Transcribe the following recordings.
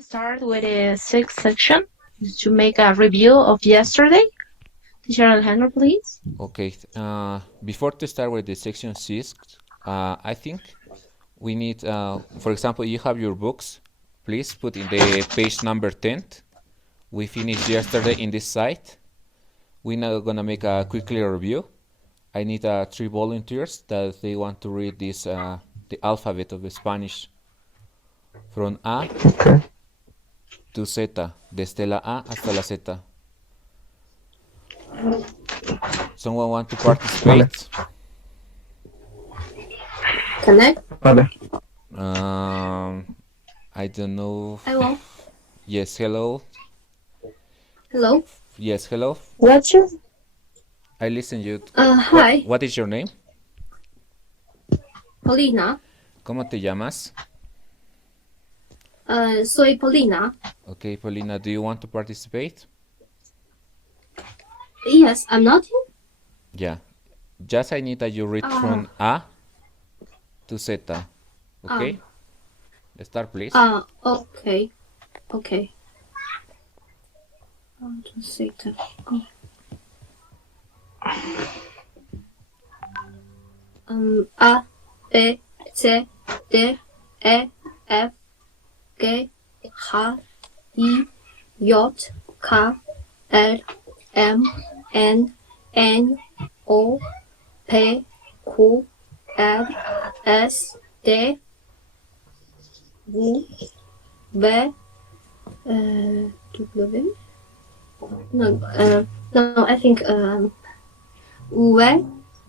Start with the sixth section to make a review of yesterday. Teacher Alejandro, please. Okay, before to start with the section 6, I think we need, for example, you have your books. Please put in the page number 10. We finished yesterday in this site. We're now going to make a quickly review. I need 3 volunteers that they want to read this, the alphabet of Spanish from A to Z, desde la A hasta la Z. Someone want to participate? Can I? Vale. I don't know. Hello. Yes, hello. Hello. Yes, hello. What's your I listen you. Hi. What is your name? Paulina. ¿Cómo te llamas? Soy Paulina. Okay, Paulina, do you want to participate? Yes, I'm not here. Yeah. Just I need that you read from A to Z. Okay? Start, please. Okay. Okay. Just say that. A, B, C, D, E, F, G, H, I, J, K, L, M, N, N, O, P, Q, R, S, T, U, V, W. No, I think U,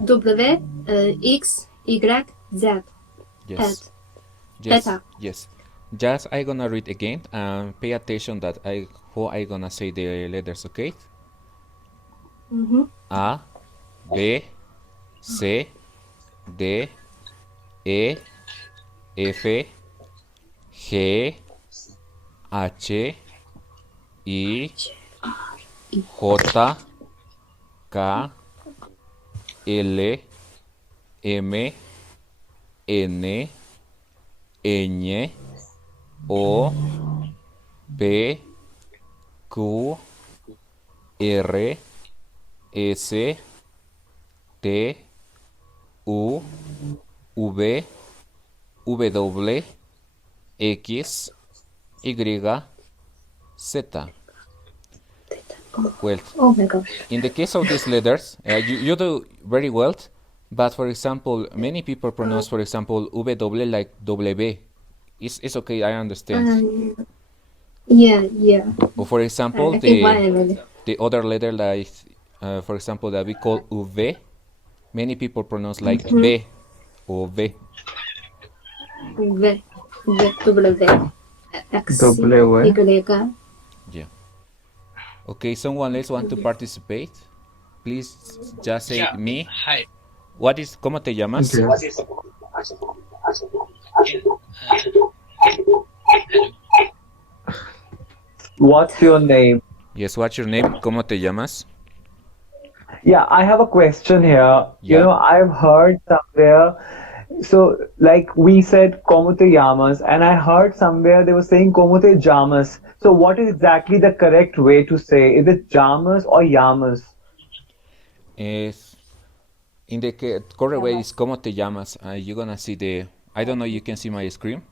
W, X, Y, Z. Yes. Yes. Yes. Just I gonna read again and pay attention that how I gonna say the letters, okay? A, B, C, D, E, F, G, H, I, J, K, L, M, N, Ñ, O, P, Q, R, S, T, U, V, W, X, Y, Z. Well, Oh my gosh. in the case of these letters, you do very well, but for example, many people pronounce, for example, W like W. It's okay, I understand. Yeah. Or for example, I think whatever. the other letter like, for example, that we call UV, many people pronounce like B or V. V, W, X, W. Y. Yeah. Okay, someone else want to participate? Please just say me. Hi. What is, ¿cómo te llamas? Okay. What's your name? Yes, what's your name? ¿Cómo te llamas? Yeah, I have a question here. Yeah. You know, I've heard somewhere, so like we said, "Como te llamas?" and I heard somewhere they were saying "Como te llamas?" So what is exactly the correct way to say? Is it llamas or llamas? Is in the correct way is ¿cómo te llamas? You're gonna see the, I don't know, you can see my screen.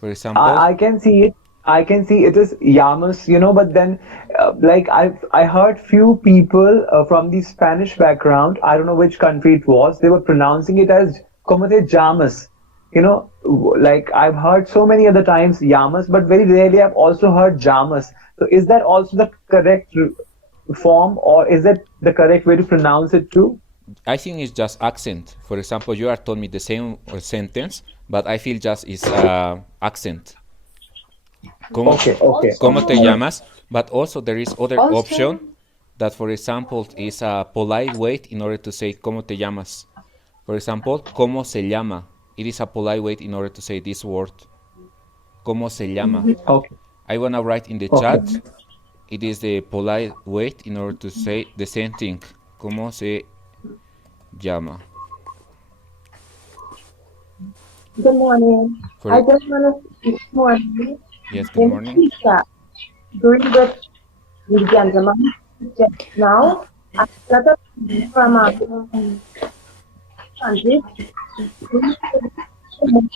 For example, I can see it. I can see it is llamas, you know, but then like I heard few people from the Spanish background, I don't know which country it was, they were pronouncing it as como te llamas. You know, like I've heard so many other times llamas, but very rarely I've also heard llamas. So is that also the correct form, or is that the correct way to pronounce it too? I think it's just accent. For example, you are told me the same sentence, but I feel just it's accent. Okay. ¿Cómo te llamas? But also there is other option that, for example, is a polite way in order to say ¿cómo te llamas? For example, ¿cómo se llama? It is a polite way in order to say this word. ¿Cómo se llama? Okay. I wanna write in the chat. It is the polite way in order to say the same thing. ¿Cómo se llama? Good morning. For I just want to, good morning. Yes, good morning. Keisha, agree with the gentleman just now. A lot of people from countries who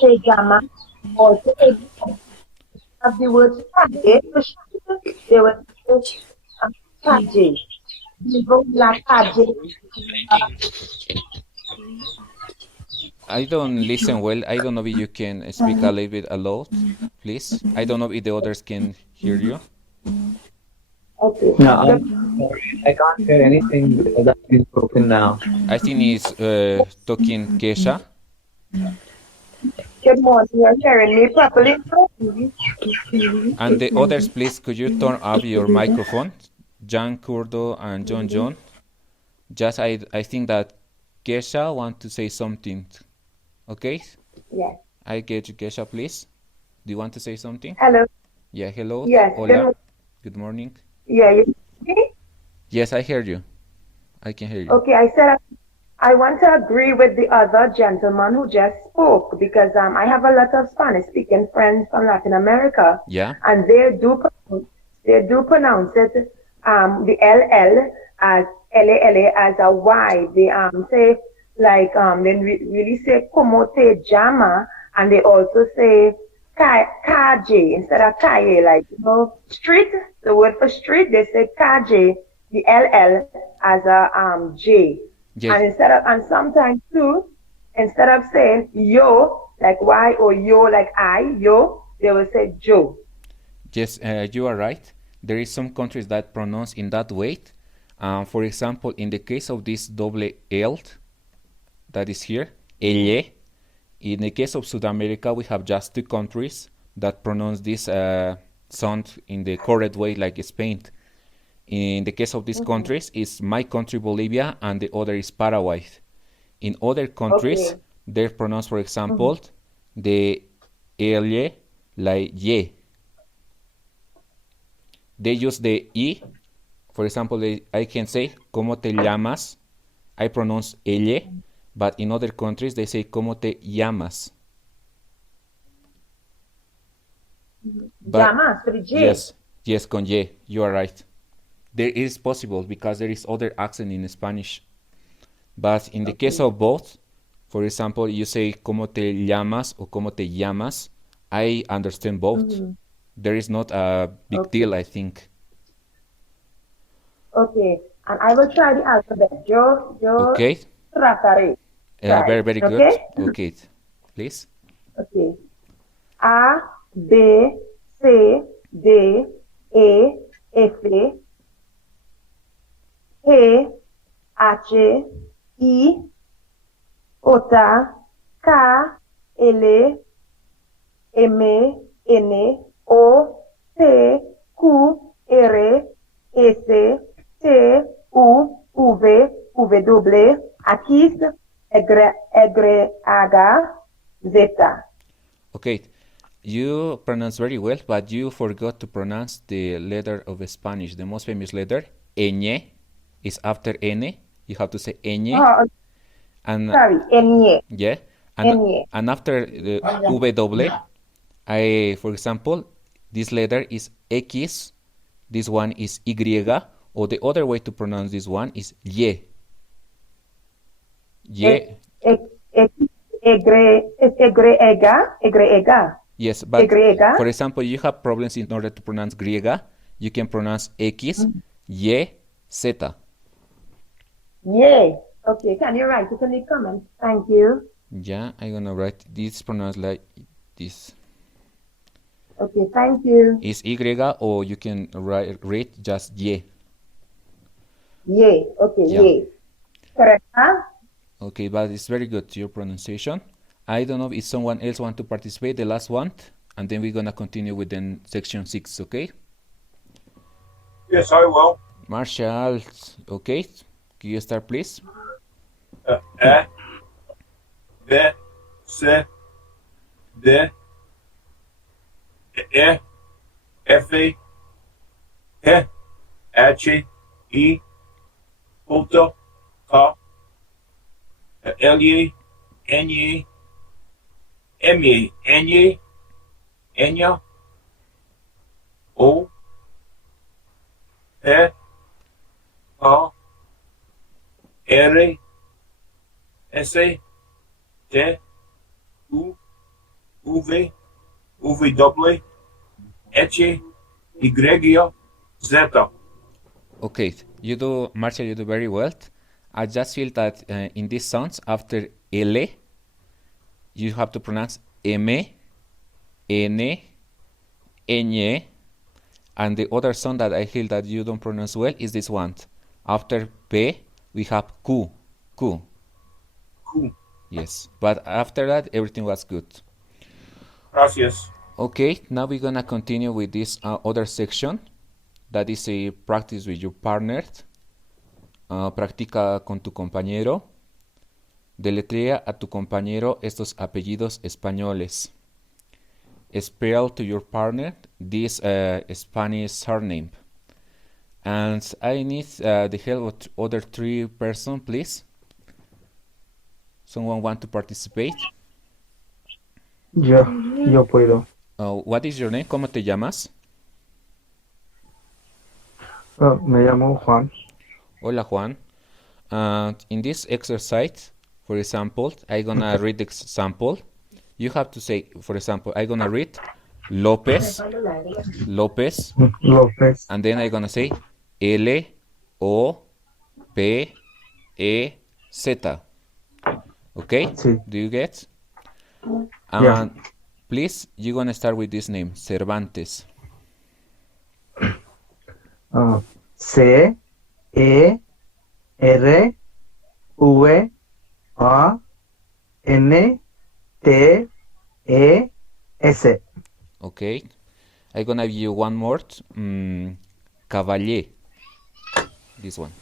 say gamma also have the word Kage for short. They will say Kage. People like Kage. I don't listen well. I don't know if you can speak a little bit aloud, please. I don't know if the others can hear you. Okay. No, I'm sorry. I can't hear anything that's been spoken now. I think he's talking Kesha. Good morning. You're hearing me properly? And the others, please, could you turn off your microphone? Jan Kurdo and John. Just I think that Kesha want to say something. Okay? Yes. I get you, Kesha, please. Do you want to say something? Hello. Yeah, hello. Yes. Hola. Good morning. Yeah. You hear me? Yes, I hear you. I can hear you. Okay. I said I want to agree with the other gentleman who just spoke because I have a lot of Spanish-speaking friends from Latin America, Yeah? and they do pronounce it the LL as LALA as a Y. They say like they really say como te llama, and they also say calle instead of calle, like street. The word for street they say calle, the LL as a J. Yes. And sometimes too, instead of saying yo, like Y, or yo, like I, yo, they will say Joe. Yes, you are right. There is some countries that pronounce in that way. For example, in the case of this double L that is here, elle. In the case of South America, we have just two countries that pronounce this sound in the correct way, like Spain. In the case of these countries, it's my country Bolivia and the other is Paraguay. In other countries, they pronounce, for example, the L like ye. They use the I. For example, I can say, ¿Cómo te llamas? I pronounce elle, but in other countries, they say, ¿Cómo te llamas? Llamas, with J. Yes, con ye. You are right. There is possible because there is other accent in Spanish. But in the case of both, for example, you say ¿Cómo te llamas? Or ¿Cómo te llamas? I understand both. There is not a big deal, I think. Okay, and I will try the alphabet. Yo Okay. trataré. Very, very good. Okay? Okay, please. Okay. A, B, C, D, E, F, G, H, I, J, K, L, M, N, O, P, Q, R, S, T, U, V, W, X, Y, Z. Okay, you pronounce very well, but you forgot to pronounce the letter of Spanish. The most famous letter, ñ, is after N. You have to say ñ. Oh, And sorry, N. yeah, Ñ. and after the W, for example, this letter is X. This one is Y, or the other way to pronounce this one is Y. Y. Yes, but for example, you have problems in order to pronounce griega, you can pronounce X, Y, Z. Yeah. Okay, can you write it in the comments? Thank you. Yeah, I'm gonna write this pronounced like this. Okay, thank you. It's Y, or you can read just Y. Yeah, okay, Yeah. yeah. Correct, huh? Okay, but it's very good, your pronunciation. I don't know if someone else want to participate, the last one, and then we're gonna continue with the section 6, okay? Yes, I will. Marshall, okay? Can you start, please? A, B, C, D, E, F, H, H, I, J, K, L, N, M, N, O P A R S T U V W H Y Z. Okay, you do, Marcia, you do very well. I just feel that in these sounds, after L, you have to pronounce M, N, Ñ, and the other sound that I feel that you don't pronounce well is this one. After P, we have Q, Q. Cool. Yes, but after that, everything was good. Gracias. Okay, now we're gonna continue with this other section. That is a practice with your partner. Practica con tu compañero. Deletrea a tu compañero estos apellidos españoles. Spell to your partner this Spanish surname. And I need the help of other 3 persons, please. Someone want to participate? Yo puedo. What is your name? ¿Cómo te llamas? Me llamo Juan. Hola, Juan. In this exercise, for example, I'm gonna read the example. You have to say, for example, I'm gonna read López, López, López. and then I'm gonna say L, O, P, E, Z. Okay? Sí. Do you get? Yeah. And please, you're gonna start with this name, Cervantes. C E R V A N T E S. Okay? I'm gonna give you one more. Cavalier. This one.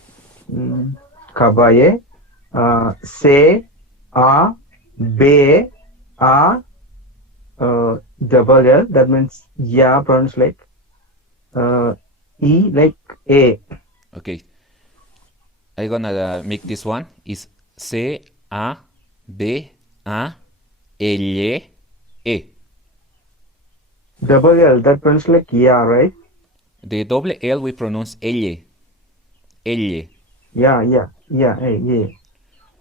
Caballe. C A B A double L. That means yeah, pronounced like E like A. Okay. I'm gonna make this one is C A B A L E. Double L. That pronounced like yeah, right? The double L we pronounce Elle. Elle. Yeah.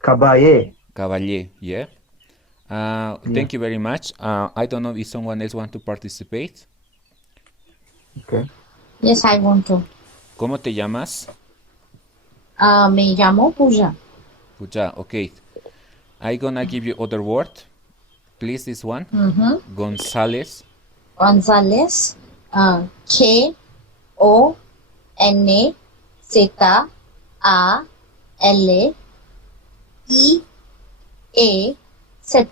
Caballe. Cavalier. Yeah. Thank you very much. I don't know if someone else want to participate. Okay. Yes, I want to. ¿Cómo te llamas? Me llamo Pooja. Puja. Okay. I'm gonna give you other word. Please, this one. González. González. K-O-N-Z-A-L-E-A-Z.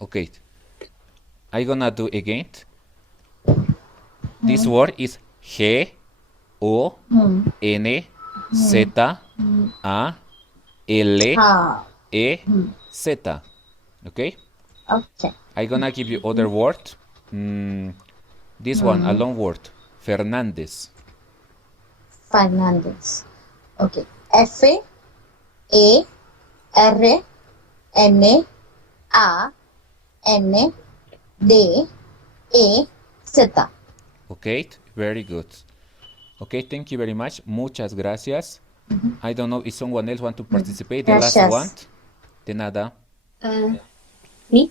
Okay. I'm gonna do again. This word is G O N Z A L E Z. Okay? Okay. I'm gonna give you other word. This one, a long word. Fernández. Fernández. Okay. F-E-R-N-A-N-D-E-Z. Okay, very good. Okay, thank you very much. Muchas gracias. I don't know if someone else want to participate. The last Gracias. one. De nada. Me?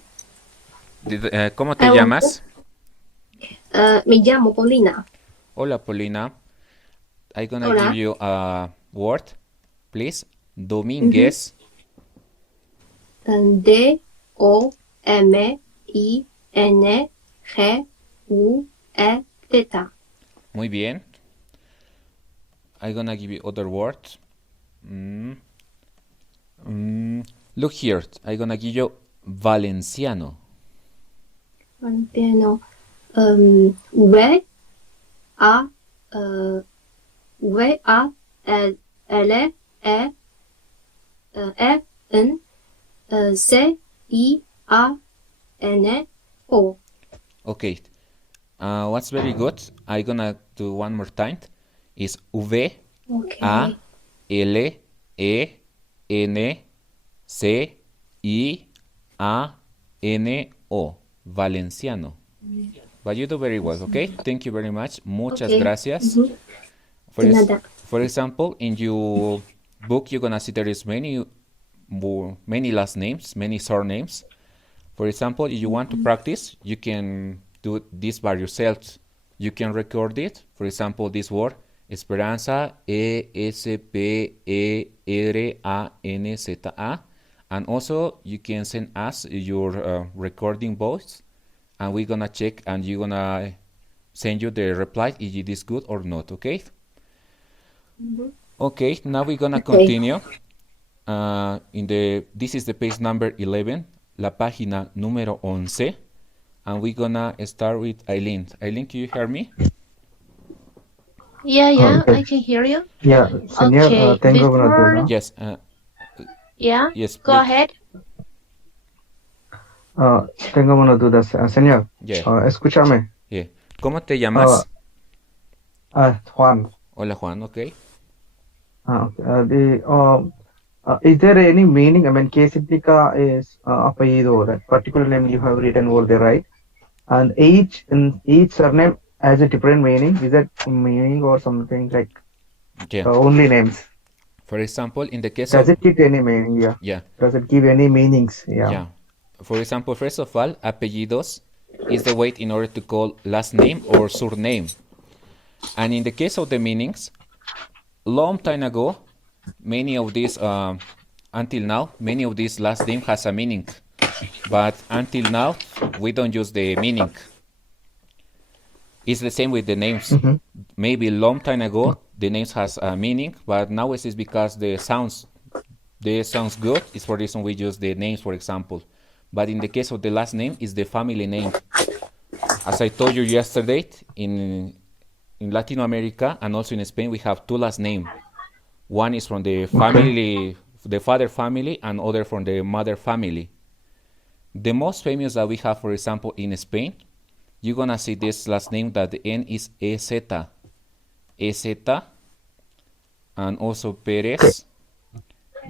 ¿Cómo te I want llamas? Me llamo Paulina. Hola, Paulina. I'm gonna Hola. give you a word, please. Domínguez. D-O-M-I-N-G-U-E-Z. Muy bien. I'm gonna give you other word. Look here. I'm gonna give you Valenciano. Valenciano. V-A-L-E-N-C-I-A-N-O. Okay. What's very good, I'm gonna do one more time, is V Okay. A L E N C I A N O. Valenciano. But you do very well, okay? Thank you very much. Muchas Okay. gracias. De nada. For example, in your book, you're gonna see there is many last names, many surnames. For example, if you want to practice, you can do this by yourself. You can record it. For example, this word, Esperanza, Esperanza. And also, you can send us your recording voice, and we're gonna check, and you're gonna send you the reply if it is good or not, okay? Okay, now we're gonna continue. This is the page number 11, la página número 11, and we're gonna start with Eileen. Eileen, can you hear me? Yeah, Okay. I can hear you. Yeah, señor, Okay, tengo una before- duda. Yes. Yeah, Yes, go please. ahead. Tengo una duda, señor. Yeah. Escúchame. Yeah. ¿Cómo te llamas? Juan. Hola, Juan, okay. Is there any meaning? I mean, Kesitika is apellido, that particular name you have written over there, right? And each surname has a different meaning. Is that meaning or something like Yeah. only names? For example, in the case Does of... it give any meaning? Yeah. Yeah. Does it give any meanings? Yeah. Yeah. For example, first of all, apellidos is the way in order to call last name or surname. And in the case of the meanings, long time ago, many of these, until now, many of these last name has a meaning. But until now, we don't use the meaning. It's the same with the names. Maybe long time ago, the names has a meaning, but now it's because they sounds good. It's for the reason we use the names, for example. But in the case of the last name, it's the family name. As I told you yesterday, in Latin America and also in Spain, we have two last names. One is from the family, the father family, and other from the mother family. The most famous that we have, for example, in Spain, you're gonna see this last name that the N is EZ, and also Perez.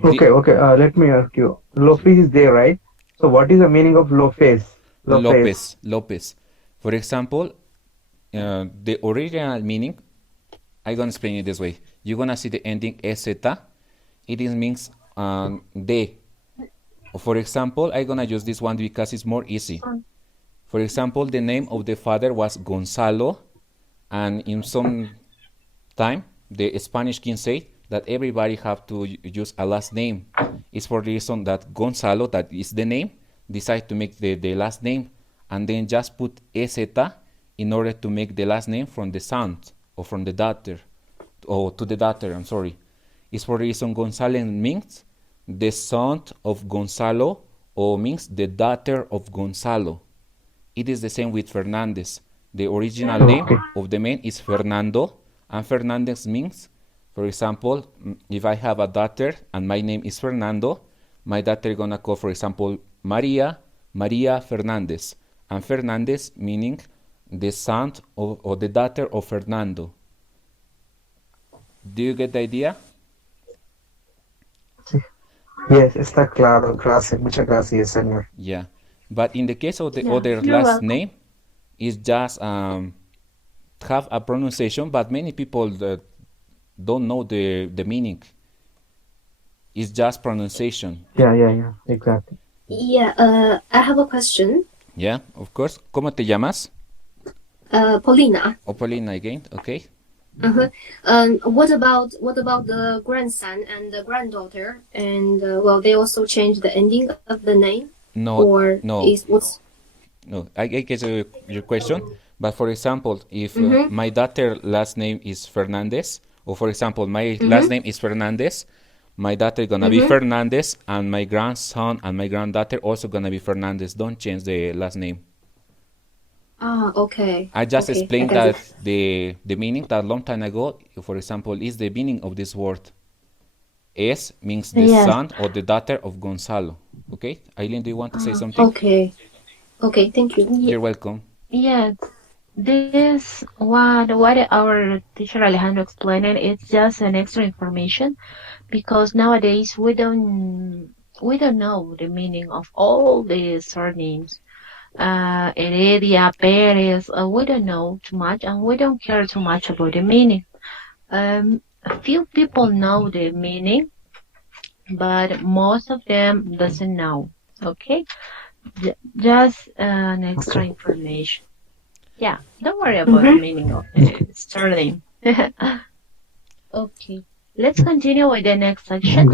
Okay. Let me ask you. Lopez is there, right? So what is the meaning of Lopez? Lopez. For example, the original meaning, I'm gonna explain it this way. You're gonna see the ending EZ. It means de. For example, I'm gonna use this one because it's more easy. For example, the name of the father was Gonzalo, and in some time, the Spanish king said that everybody have to use a last name. It's for the reason that Gonzalo, that is the name, decide to make the last name, and then just put EZ in order to make the last name from the son or from the daughter, or to the daughter, I'm sorry. It's for the reason Gonzalo means the son of Gonzalo, or means the daughter of Gonzalo. It is the same with Fernandez. The original name of the man is Fernando, and Fernandez means, for example, if I have a daughter and my name is Fernando, my daughter gonna call, for example, Maria Fernandez, and Fernandez meaning the son or the daughter of Fernando. Do you get the idea? Yes, está claro. Gracias. Muchas gracias, señor. Yeah. But in the case of the Yeah, other you're last welcome. name, it's just have a pronunciation, but many people don't know the meaning. It's just pronunciation. Yeah. Exactly. Yeah, I have a question. Yeah, of course. ¿Cómo te llamas? Paulina. O Paulina again, okay. What about the grandson and the granddaughter? And well, they also changed the ending of the name. No. No. I get your question. But for example, if my daughter last name is Fernandez, or for example, my last name is Fernandez, my daughter gonna be Fernandez, and my grandson and my granddaughter also gonna be Fernandez. Don't change the last name. Ah, okay. I just Okay, explained I got that the meaning that long time ago, for example, is the meaning of this word. Es means the Yes. son or the daughter of Gonzalo. Okay, Aileen, do you want to say something? Okay, thank you. You're welcome. Yes, this what our teacher Alejandro explained it's just an extra information because nowadays we don't know the meaning of all the surnames. Heredia, Perez. We don't know too much, and we don't care too much about the meaning. A few people know the meaning, but most of them doesn't know. Okay, just an extra information. Yeah, don't worry about the meaning of the surname. Okay, let's continue with the next section.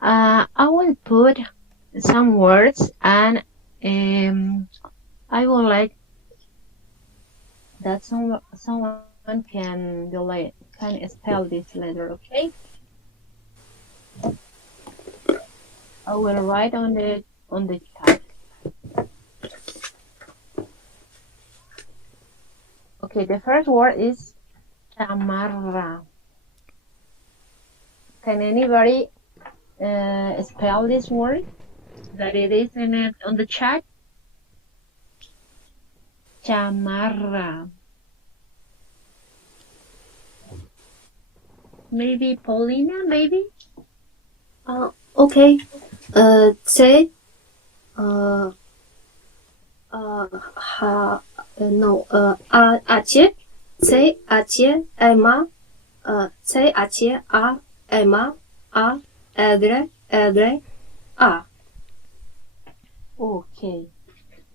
I will put some words, and I would like that someone can spell this letter. Okay, I will write on the chat. Okay, the first word is chamarra. Can anybody spell this word that it is on the chat? Chamarra. Maybe Paulina, maybe? Okay. C. No. C H M. C H A M A L A. Okay.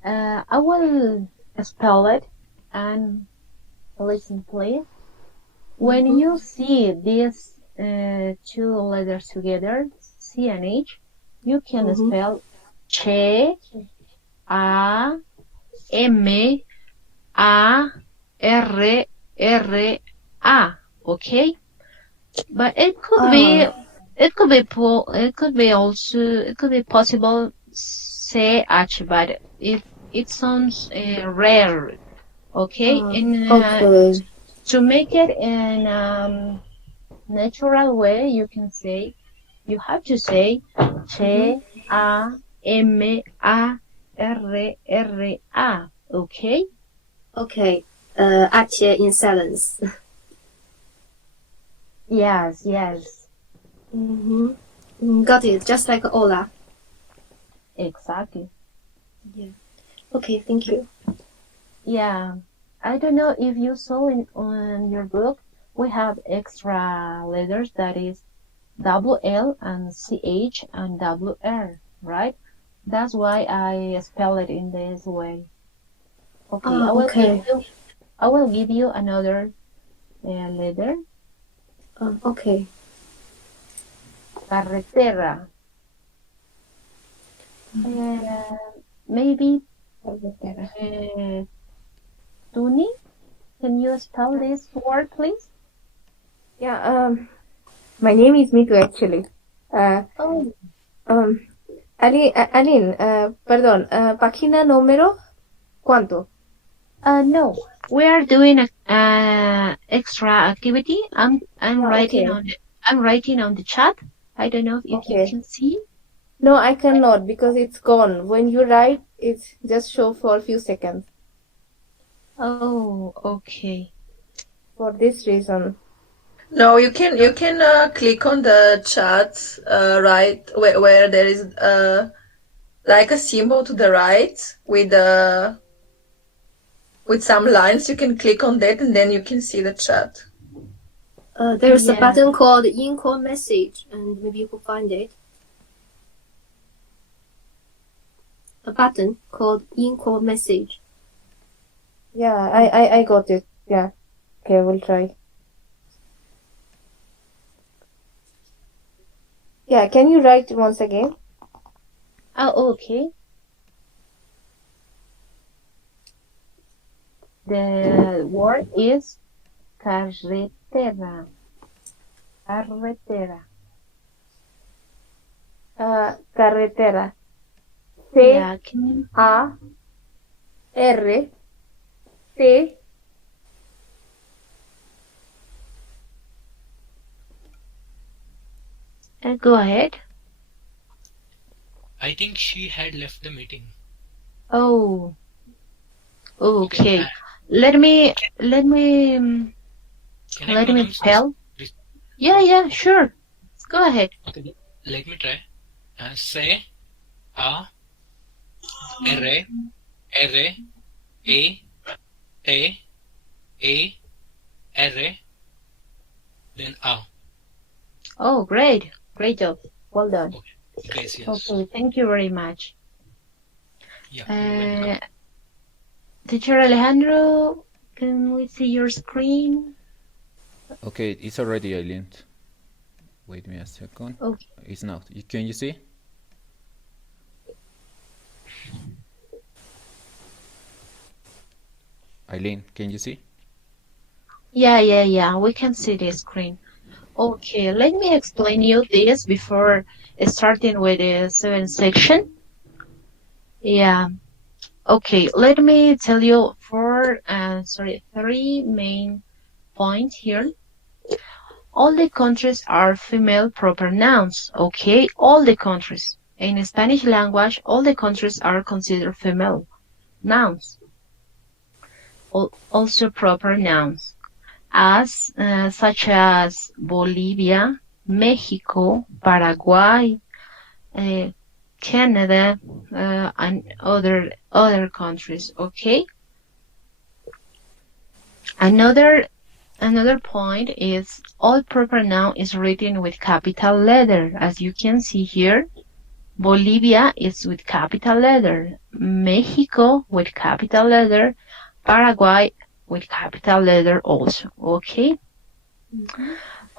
I will spell it and listen, please. When you see these two letters together, C and H, you can spell Che, A, M, A, R, R, A. Okay, but it could be possible CH, but it sounds rare. Okay, to make it in natural way, you have to say Che, A, M, A, R, R, A. Okay? Okay. H in silence. Yes. Got it. Just like Ola. Exactly. Yeah. Okay, thank you. Yeah. I don't know if you saw on your book, we have extra letters that is WL and CH and WR, right? That's why I spell it in this way. Okay, I will give you another letter. Okay. Carretera. Maybe Tuni, can you spell this word, please? Yeah, my name is Mitu actually. Aline, perdón, página número ¿cuánto? No, we are doing a extra activity. I'm writing okay. I'm writing on the chat. I don't know if you can see. No, I cannot because it's gone. When you write, it's just show for a few seconds. Oh, okay. For this reason. No, you can click on the chat right where there is like a symbol to the right with some lines. You can click on that and then you can see the chat. There's a button called in-call message, and maybe you could find it. A button called in-call message. Yeah, I got it. Yeah. Okay, we'll try. Yeah, can you write once again? Oh, okay. The word is carretera. Carretera. Carretera. Yeah, C-A-R-T. Go ahead. I think she had left the meeting. Oh. Okay. Let me spell. Yeah, sure. Go ahead. Okay, let me try. Say A, R, R, E, T, E, R, then A. Oh, great. Great job. Well done. Okay. Gracias. Okay, thank you very much. Yeah, you're welcome. Teacher Alejandro, can we see your screen? Okay, it's already Eileen. Wait me a second. Okay. It's not. Can you see? Eileen, can you see? Yeah. We can see the screen. Okay, let me explain you this before starting with the seventh section. Yeah. Okay, let me tell you three main points here. All the countries are female proper nouns. Okay, all the countries. In Spanish language, all the countries are considered female nouns. Also proper nouns, as such as Bolivia, Mexico, Paraguay, Canada, and other countries. Okay. Another point is all proper noun is written with capital letter. As you can see here, Bolivia is with capital letter, Mexico with capital letter, Paraguay with capital letter also. Okay.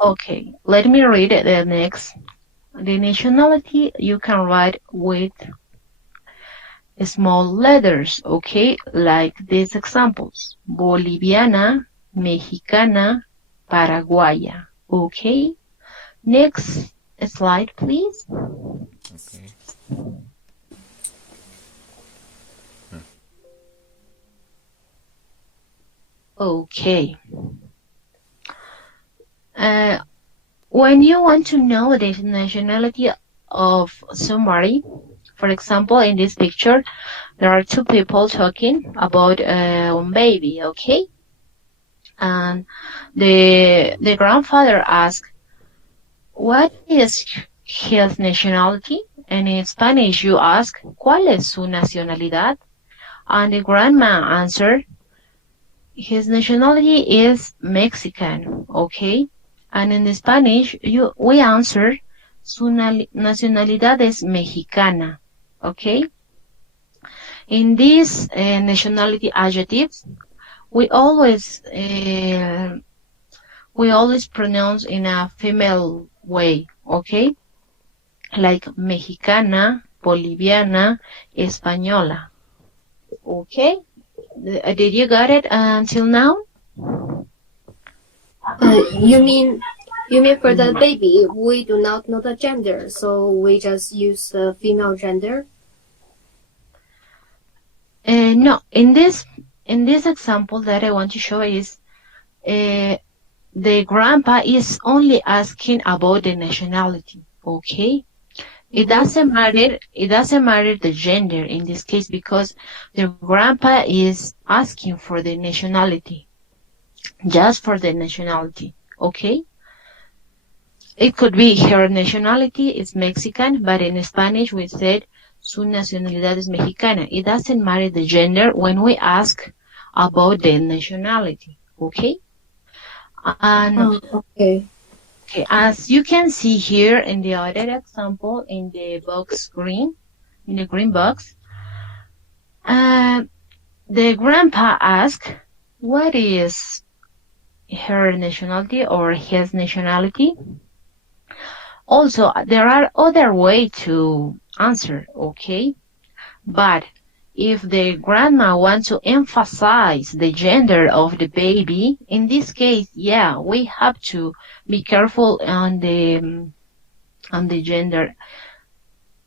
Okay. Let me read the next. The nationality you can write with small letters, okay, like these examples: Boliviana, Mexicana, Paraguaya. Okay. Next slide, please. Okay. Okay. When you want to know the nationality of somebody, for example, in this picture, there are two people talking about one baby, okay? And the grandfather asked, "What is his nationality?" And in Spanish, you ask, "¿Cuál es su nacionalidad?" And the grandma answered, "His nationality is Mexican," okay? And in Spanish, we answer, "Su nacionalidad es mexicana," okay? In these nationality adjectives, we always pronounce in a female way, okay? Like mexicana, boliviana, española. Okay? Did you got it until now? You mean for the baby, we do not know the gender, so we just use the female gender? No. In this example that I want to show is the grandpa is only asking about the nationality. Okay. It doesn't matter the gender in this case, because the grandpa is asking for the nationality, just for the nationality. Okay. It could be her nationality is Mexican, but in Spanish we said su nacionalidad es mexicana. It doesn't matter the gender when we ask about the nationality. Okay. And Okay. Okay, as you can see here in the other example, in the green box, the grandpa asked, "What is her nationality or his nationality?" Also, there are other ways to answer, okay? But if the grandma wants to emphasize the gender of the baby, in this case, yeah, we have to be careful on the gender.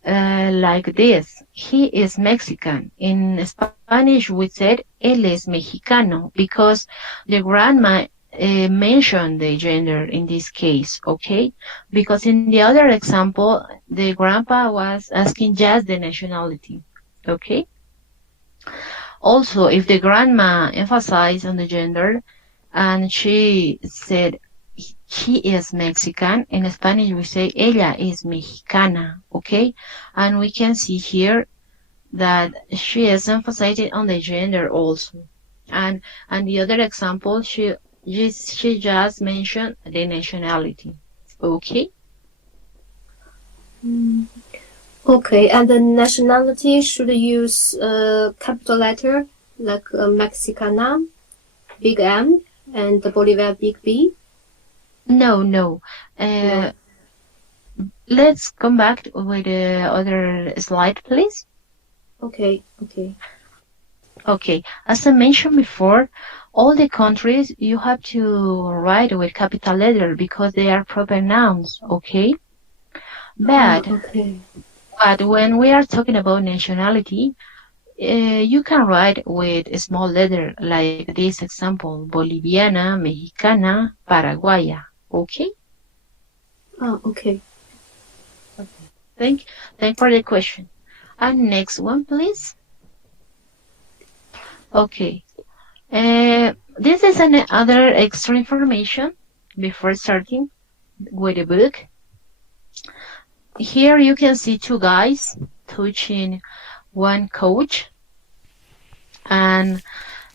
Like this, he is Mexican. In Spanish, we said él es mexicano, because the grandma mentioned the gender in this case, okay? Because in the other example, the grandpa was asking just the nationality, okay? Also, if the grandma emphasized on the gender and she said She is Mexican. In Spanish, we say ella es mexicana, okay? And we can see here that she is emphasizing on the gender also. And the other example, she just mentioned the nationality, okay? Okay, and the nationality should use capital letter like Mexicana, big M, and Bolivia, big B. No. No. Let's come back with the other slide, please. Okay. Okay, as I mentioned before, all the countries you have to write with capital letter because they are proper nouns, okay? But when we are talking about nationality, you can write with a small letter like this example, Boliviana, Mexicana, Paraguaya, okay? Okay. Thank for the question. And next one, please. Okay. This is another extra information before starting with the book. Here you can see two guys touching one couch, and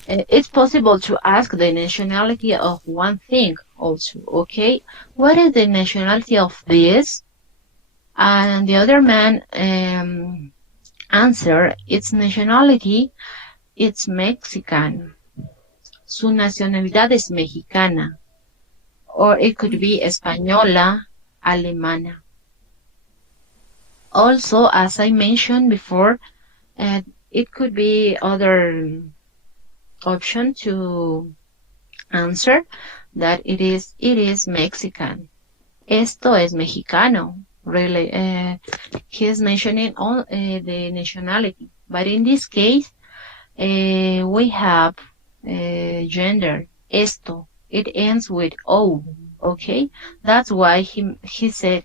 it's possible to ask the nationality of one thing also, okay? What is the nationality of this? And the other man answer, its nationality, it's Mexican. Su nacionalidad es mexicana. Or it could be española, alemana. Also, as I mentioned before, it could be other option to answer that it is Mexican. Esto es mexicano. Really, he is mentioning all the nationality, but in this case, we have gender. Esto. It ends with O. Okay, that's why he said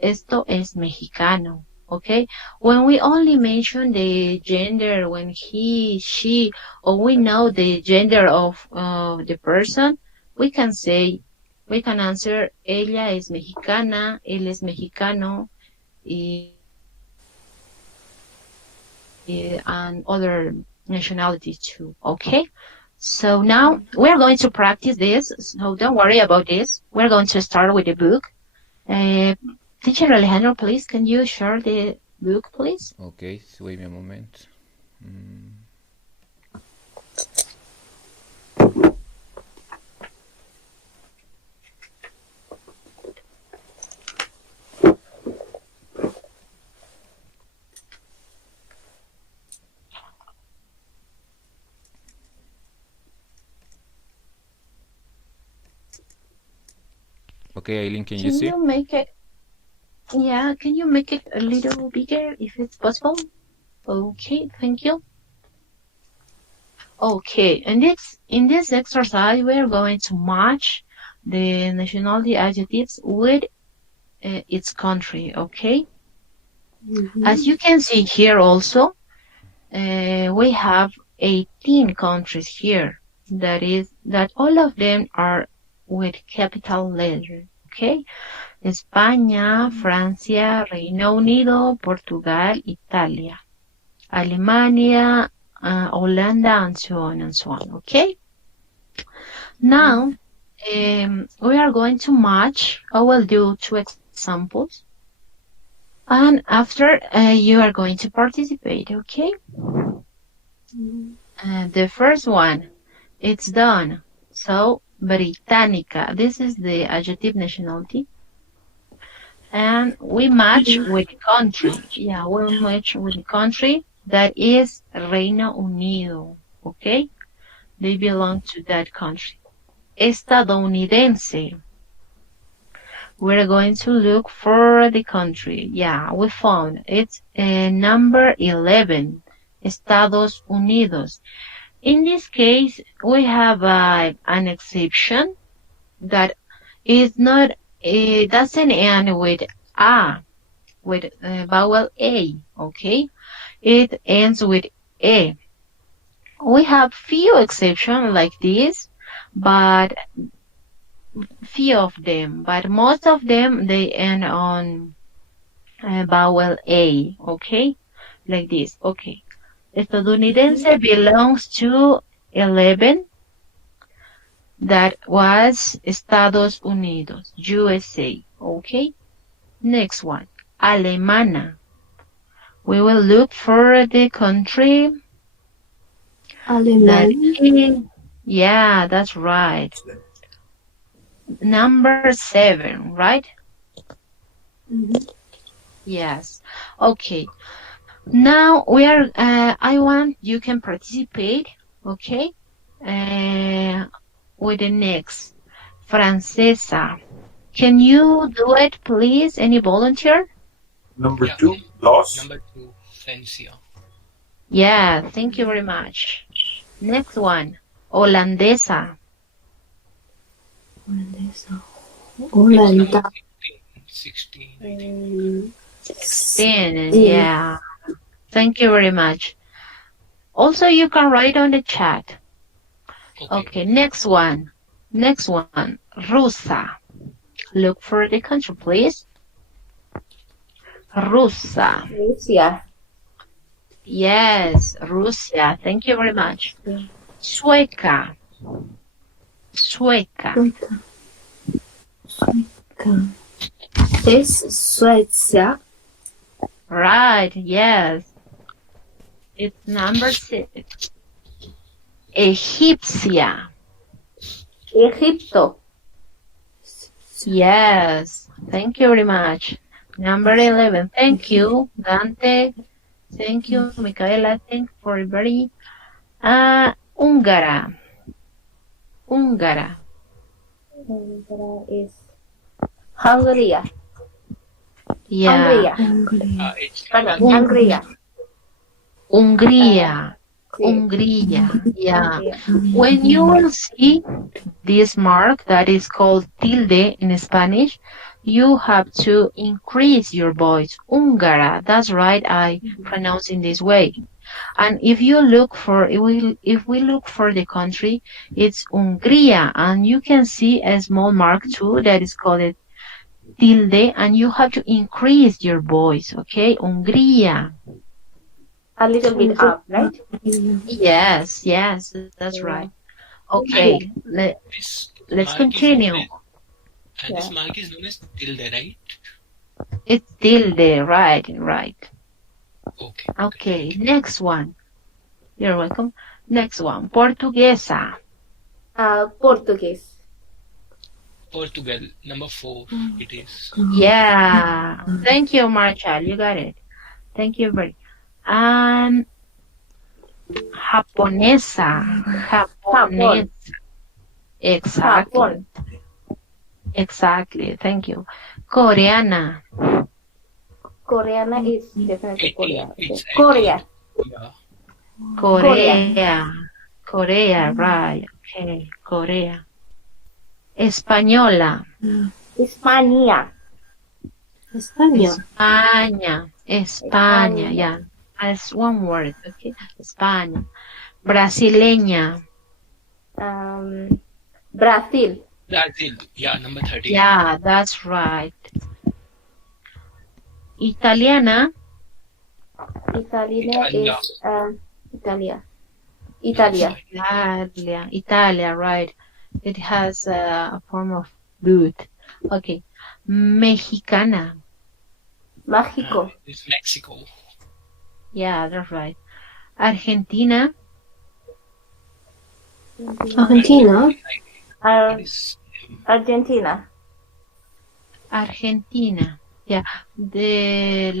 esto es mexicano. Okay, when we only mention the gender, when he, she, or we know the gender of the person, we can answer ella es mexicana, él es mexicano, and other nationalities too. Okay, so now we're going to practice this, so don't worry about this. We're going to start with the book. Teacher Alejandro, please, can you share the book, please? Okay, wait me a moment. Okay, Aileen, can you see? Can you make it a little bigger if it's possible? Okay, thank you. Okay, in this exercise, we are going to match the nationality adjectives with its country, okay? As you can see here also, we have 18 countries here. That all of them are with capital letter, okay? España, Francia, Reino Unido, Portugal, Italia, Alemania, Holanda, and so on, okay? Now, we are going to match. I will do 2 examples. And after, you are going to participate, okay? The first one, it's done. So, Británica, this is the adjective nationality. And we match with country. Yeah, we match with country that is Reino Unido, okay? They belong to that country. Estadounidense. We're going to look for the country. Yeah, we found it's number 11, Estados Unidos. In this case, we have an exception that is not, it doesn't end with A, with vowel A, okay? It ends with E. We have few exceptions like this, but few of them, but most of them they end on vowel A. Okay, like this. Okay, estadounidense belongs to 11. That was Estados Unidos, USA. Okay, next one, alemana. We will look for the country. Alemán. Yeah, that's right. Number 7, right? Yes. Okay. Now we are. I want you can participate. Okay. With the next, francesa. Can you do it, please? Any volunteer? Number 2, dos. Number 2, Francia. Yeah. Thank you very much. Next one, holandesa. Holanda. 16. 16. Yeah. Thank you very much. Also, you can write on the chat. Okay, next one. Rusa. Look for the country, please. Rusa. Russia. Yes, Russia. Thank you very much. Sueca. Es Suecia. Right, yes. It's number 6. Egipcia. Egipto. Yes, thank you very much. Number 11. Thank you, Dante. Thank you, Micaela. Thank you for very. Húngara. Hungary is Hungary. Yeah. Pardon, Hungary. Hungría. Yeah. When you will see this mark that is called tilde in Spanish, you have to increase your voice. Húngara. That's right. I pronounce in this way. And if you look for, if we look for the country, it's Hungría, and you can see a small mark too that is called tilde, and you have to increase your voice. Okay, Hungría. A little bit up, right? Yes, that's right. Okay, let's continue. And this mark is known as tilde, right? It's tilde, right. Okay. Next one. You're welcome. Next one, Portuguesa. Portuguese. Portugal, number 4, it is. Yeah. Thank you, Marshall. You got it. Thank you very. And Japonesa. Japón. Exactly. Exactly. Thank you. Coreana. Koreana is definitely 18, Korea. it's Korea. 18. Yeah. Korea, right. Okay. Korea. Española. España. España, yeah. That's one word, okay. España. Brasileña. Brazil. Brazil, yeah, number 13. Yeah, that's right. Italiana. Italia is Italia. Italia, right. It has a form of food. Okay. Mexicana. Mexico. It's Mexico. Yeah, that's right. Argentina. Argentina. Argentina. Argentina. Yeah. The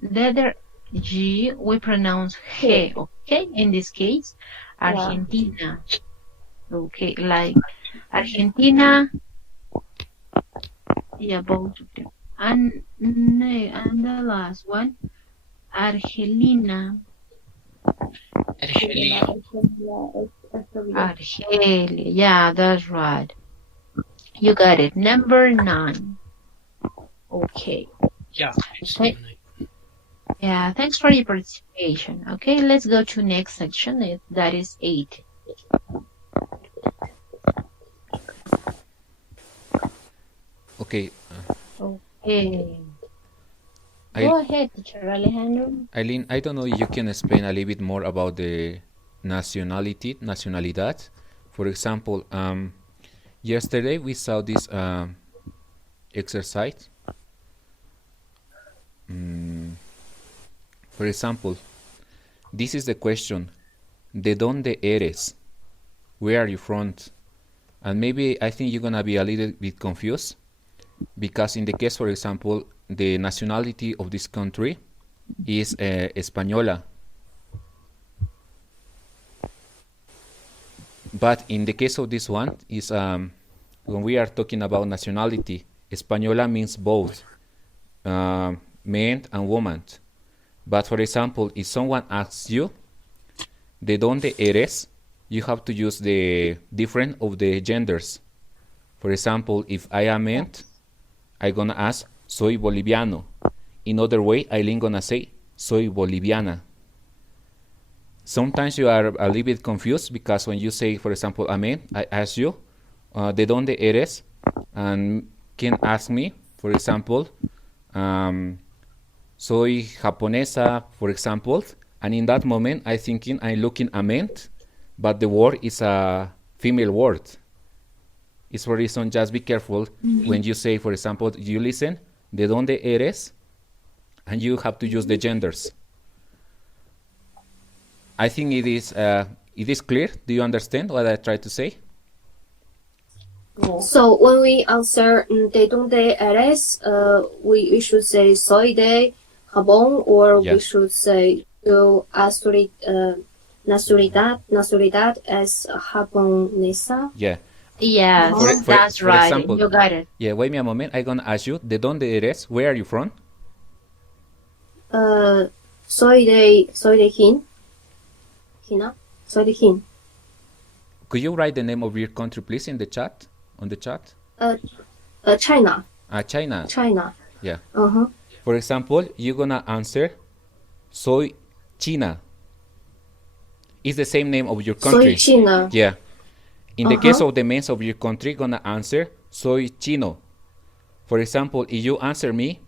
letter G we pronounce G, okay? In this case, Argentina. Okay, like Argentina. Yeah, both of them. And the last one, Argelina. Argelia. Yeah, that's right. You got it. Number 9. Okay. Yeah, it's Okay. number 9. Yeah, thanks for your participation. Okay, let's go to next section. That is 8. Okay. Okay. I, Go ahead, teacher Alejandro. Eileen, I don't know if you can explain a little bit more about the nacionalidad. For example, yesterday we saw this exercise. For example, this is the question: ¿De dónde eres? Where are you from? And maybe I think you're gonna be a little bit confused because in the case, for example, the nationality of this country is Española. But in the case of this one, is when we are talking about nationality, Española means both man and woman. But for example, if someone asks you, ¿De dónde eres? You have to use the different of the genders. For example, if I am man, I'm gonna ask, soy boliviano. In other way, I'm gonna say, soy boliviana. Sometimes you are a little bit confused because when you say, for example, amen, I ask you, ¿de dónde eres? And can ask me, for example, soy japonesa, for example, and in that moment, I'm thinking I'm looking amen, but the word is a female word. It's for reason, just be careful when you say, for example, you listen, ¿de dónde eres? And you have to use the genders. I think it is clear. Do you understand what I try to say? So when we answer ¿de dónde eres? We should say soy de Japón, or Yeah. we should say yo nacionalidad es japonesa. Yeah. Yes, that's for right. example, You got it. Yeah, wait me a moment. I'm gonna ask you, ¿de dónde eres? Where are you from? Soy de Soy de Hin. Could you write the name of your country, please, in the chat? On the chat? China. China. China. Yeah. Uh-huh. For example, you're gonna answer, soy China. It's the same name of your country. Soy China. Yeah. In the case of the names of your country, gonna answer, soy chino. For example, if you answer me,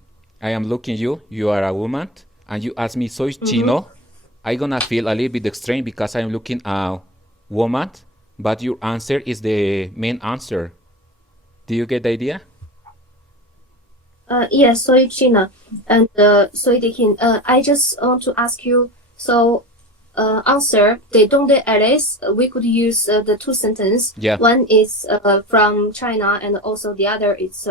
I am looking you are a woman, and you ask me, soy chino, I'm gonna feel a little bit strange because I'm looking a woman, but your answer is the main answer. Do you get the idea? Yes, soy China. And soy de Hin. I just want to ask you, so answer, ¿de dónde eres? We could use the two sentences. Yeah. One is from China, and also the other is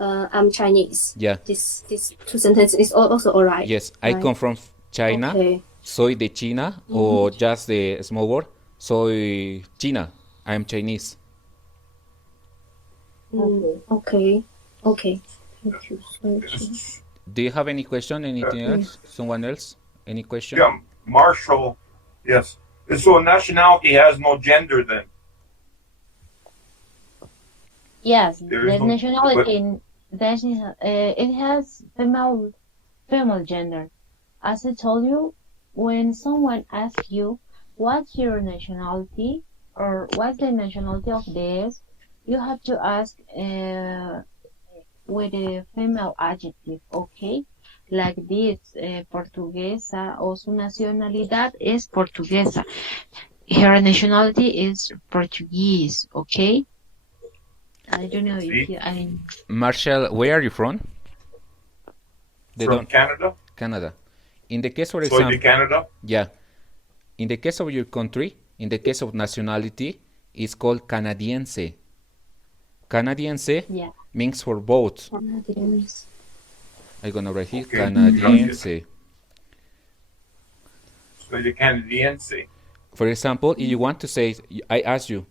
I'm Chinese. Yeah. This two sentences is also all right. Yes, I right? come from China. Okay. Soy de China, or just the small word, soy China. I am Chinese. Okay. Okay. Thank you. Do you have any question? Anything else? Someone else? Any question? Yeah, Marshall. Yes. So nationality has no gender then. Yes, There the is no- nationality, it has female gender. As I told you, when someone asks you, what's your nationality, or what's the nationality of this, you have to ask with a female adjective, okay? Like this, portuguesa, o su nacionalidad es portuguesa. Her nationality is Portuguese, okay? I don't know if you, Marshall, where are you from? From Canada. Canada. In the case, for Soy example, de Canada. yeah. In the case of your country, in the case of nationality, it's called canadiense. Canadiense yeah. means for both. Canadians. I'm gonna write here, Okay. canadiense. Soy de Canadiense. For example, if you want to say, I ask you,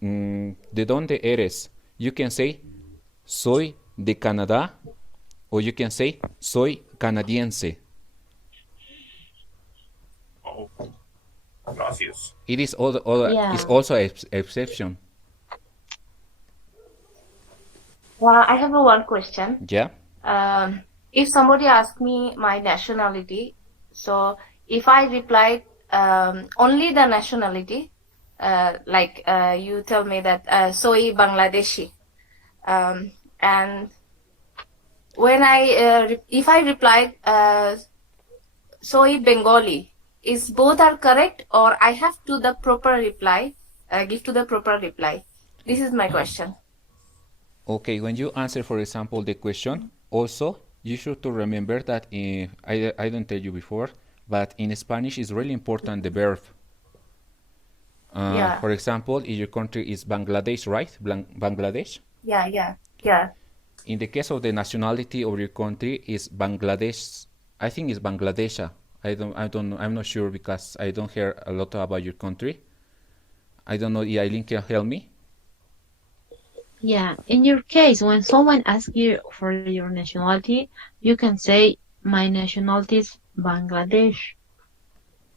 ¿de dónde eres? You can say, soy de Canadá, or you can say, soy canadiense. Oh, gracias. It is Yeah. it's also an exception. Well, I have one question. Yeah. If somebody asks me my nationality, so if I reply only the nationality, like you tell me that soy Bangladeshi, And when if I replied soy Bengali, is both are correct, or I have to the proper reply, give to the proper reply? This is my question. Okay, when you answer, for example, the question, also you should to remember that I don't tell you before, but in Spanish is really important the verb. Yeah. For example, if your country is Bangladesh, right? Bangladesh. Yeah. In the case of the nationality of your country is Bangladesh. I think it's Bangladesha. I don't know. I'm not sure because I don't hear a lot about your country. I don't know if Eileen can help me. Yeah, in your case, when someone asks you for your nationality, you can say, my nationality is Bangladesh.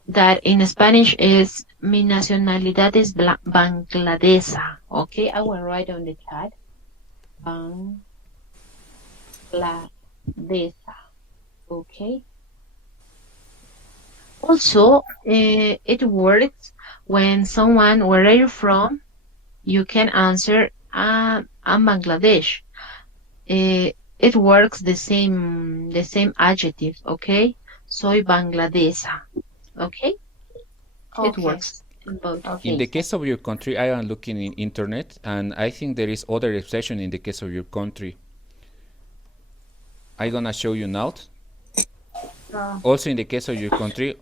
That in Spanish is, mi nacionalidad es Bangladesa. Okay, I will write on the chat. Bangladesa. Okay. Also, it works when someone, where are you from? You can answer, I'm Bangladesh. It works the same adjective, okay? Soy Bangladesa, okay? It works in both In the cases. case of your country, I am looking in internet, and I think there is other expression in the case of your country. I'm gonna show you now. Also, in the case of your country,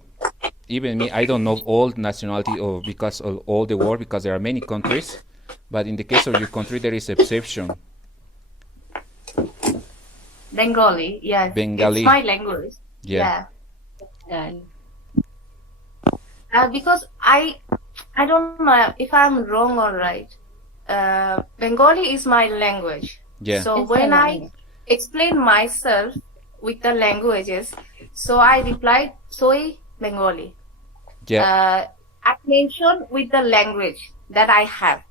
even me, I don't know all nationality or because of all the world, because there are many countries. But in the case of your country, there is exception. Bengali, yes. Bengali. It's my language. Yeah. Because I don't know if I'm wrong or right. Bengali is my language. Yeah. So It's when my I language. explain myself with the languages, so I replied, soy Bengali. Yeah. I mention with the language that I have.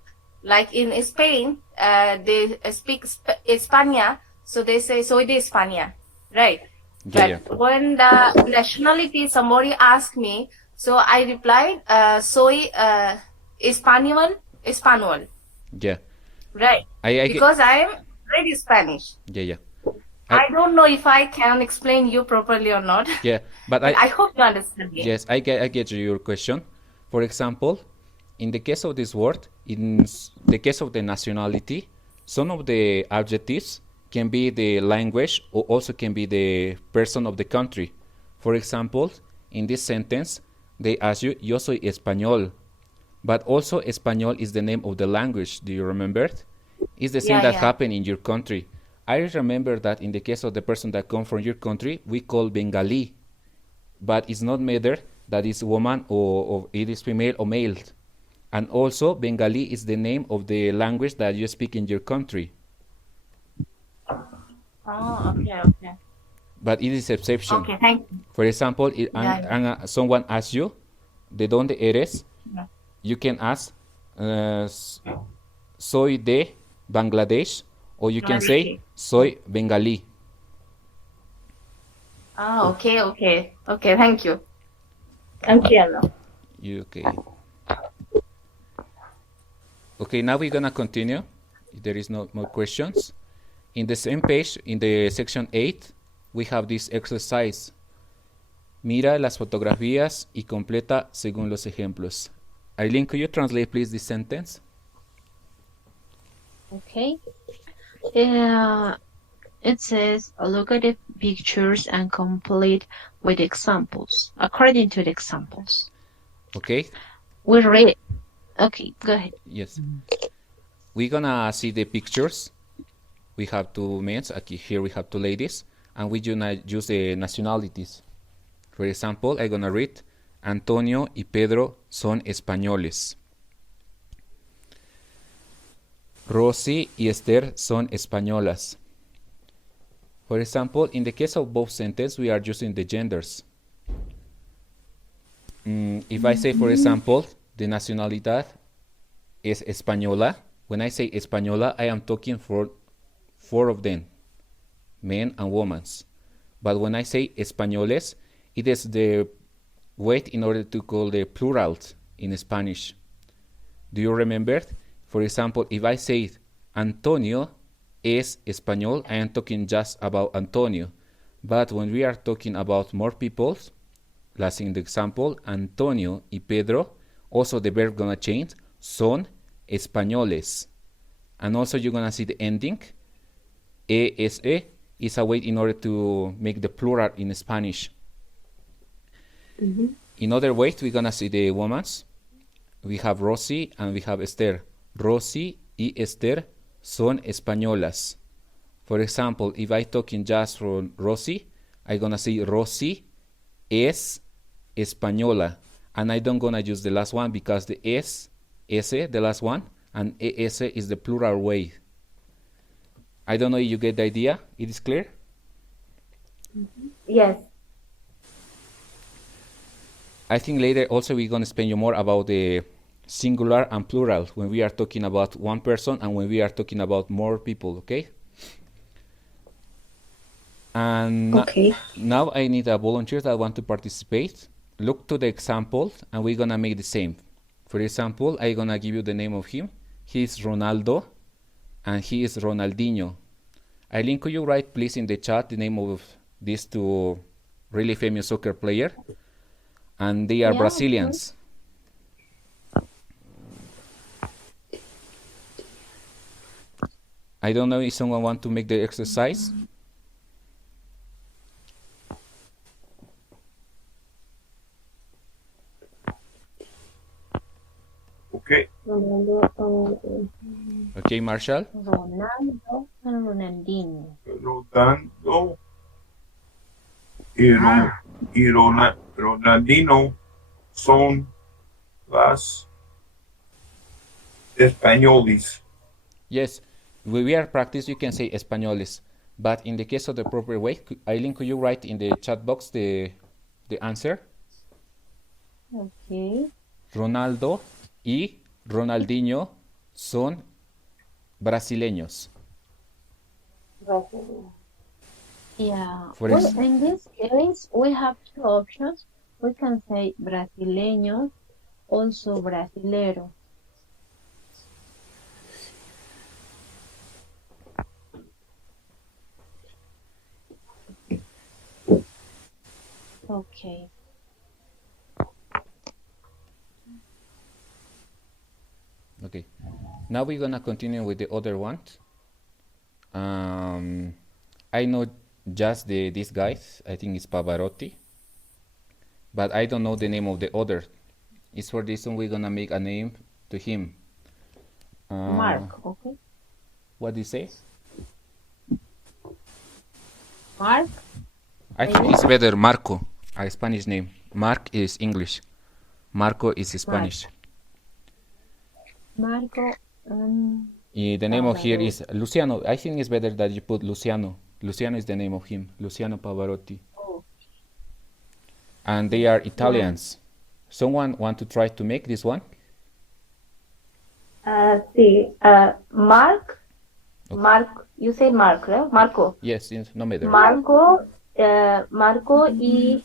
Like in Spain, they speak España, so they say soy de España, right? Yeah, But when the nationality somebody asked me, so I replied, soy Español, Yeah. right? Because I am ready Spanish. Yeah. I don't know if I can explain you properly or not. Yeah, but I hope you understand me. Yes, I get your question. For example, in the case of this word, in the case of the nationality, some of the adjectives can be the language or also can be the person of the country. For example, in this sentence, they ask you, yo soy español. But also español is the name of the language. Do you remember it? It's the same that happened in your country. I remember that in the case of the person that come from your country, we call Bengali. But it's not matter that it's woman or it is female or male. And also, Bengali is the name of the language that you speak in your country. Oh, okay. But it is exception. Okay, thank you. For example, someone asks you, ¿de dónde eres? Yeah. You can ask, soy de Bangladesh, or you can say, soy Bengali. Ah, okay. Thank you. Thank you. Okay. Okay, now we're gonna continue. If there is no more questions. In the same page, in the section 8, we have this exercise. Mira las fotografías y completa según los ejemplos. Eileen, could you translate please this sentence? Okay. It says, look at the pictures and complete with examples, according to the examples. Okay. We read. Okay, go ahead. Yes. We're gonna see the pictures. We have two men. Here we have two ladies. And we're gonna use the nationalities. For example, I'm gonna read, Antonio y Pedro son españoles. Rosy y Esther son españolas. For example, in the case of both sentences, we are using the genders. If I say, for example, the nacionalidad es española, when I say española, I am talking for four of them, men and women. But when I say españoles, it is the weight in order to call the plural in Spanish. Do you remember? For example, if I say Antonio, es español, I am talking just about Antonio. But when we are talking about more people, like in the example, Antonio y Pedro, also the verb gonna change, son españoles. And also you're gonna see the ending, ese, is a way in order to make the plural in Spanish. In other ways, we're gonna see the womans. We have Rosy and we have Esther. Rosy y Esther son españolas. For example, if I talking just from Rosy, I'm gonna say Rosy es española. And I don't gonna use the last one because the es, ese, the last one, and es is the plural way. I don't know if you get the idea. It is clear? Yes. I think later also we're going to explain you more about the singular and plural when we are talking about one person and when we are talking about more people, okay? And Okay. now I need a volunteer that want to participate. Look to the example and we're going to make the same. For example, I'm going to give you the name of him. He is Ronaldo and he is Ronaldinho. Aileen, could you write please in the chat the name of these two really famous soccer players? And they are Yeah, Brazilians. I don't know if someone want to make the exercise. Okay. Okay, Marshall. Ronaldo and Ronaldinho. Rodando y Ronaldinho son las españoles. Yes, when we are practice, you can say españoles. But in the case of the proper way, Aileen, could you write in the chat box the answer? Okay. Ronaldo y Ronaldinho son brasileños. Yeah. For Well, ex- in this case, we have two options. We can say brasileños, also brasilero. Okay. Okay. Now we're gonna continue with the other one. I know just these guys. I think it's Pavarotti, but I don't know the name of the other. It's for this one we're gonna make a name to him. Mark, okay. What do you say? Mark, I think it's better Marco, a Spanish name. Mark is English. Marco is Spanish. Marco, The name of here is Luciano. I think it's better that you put Luciano. Luciano is the name of him. Luciano Pavarotti. oh, And they are Italians. Someone want to try to make this one? Mark. Mark. You say Mark, right? Marco. Yes, no matter. Marco. Marco y.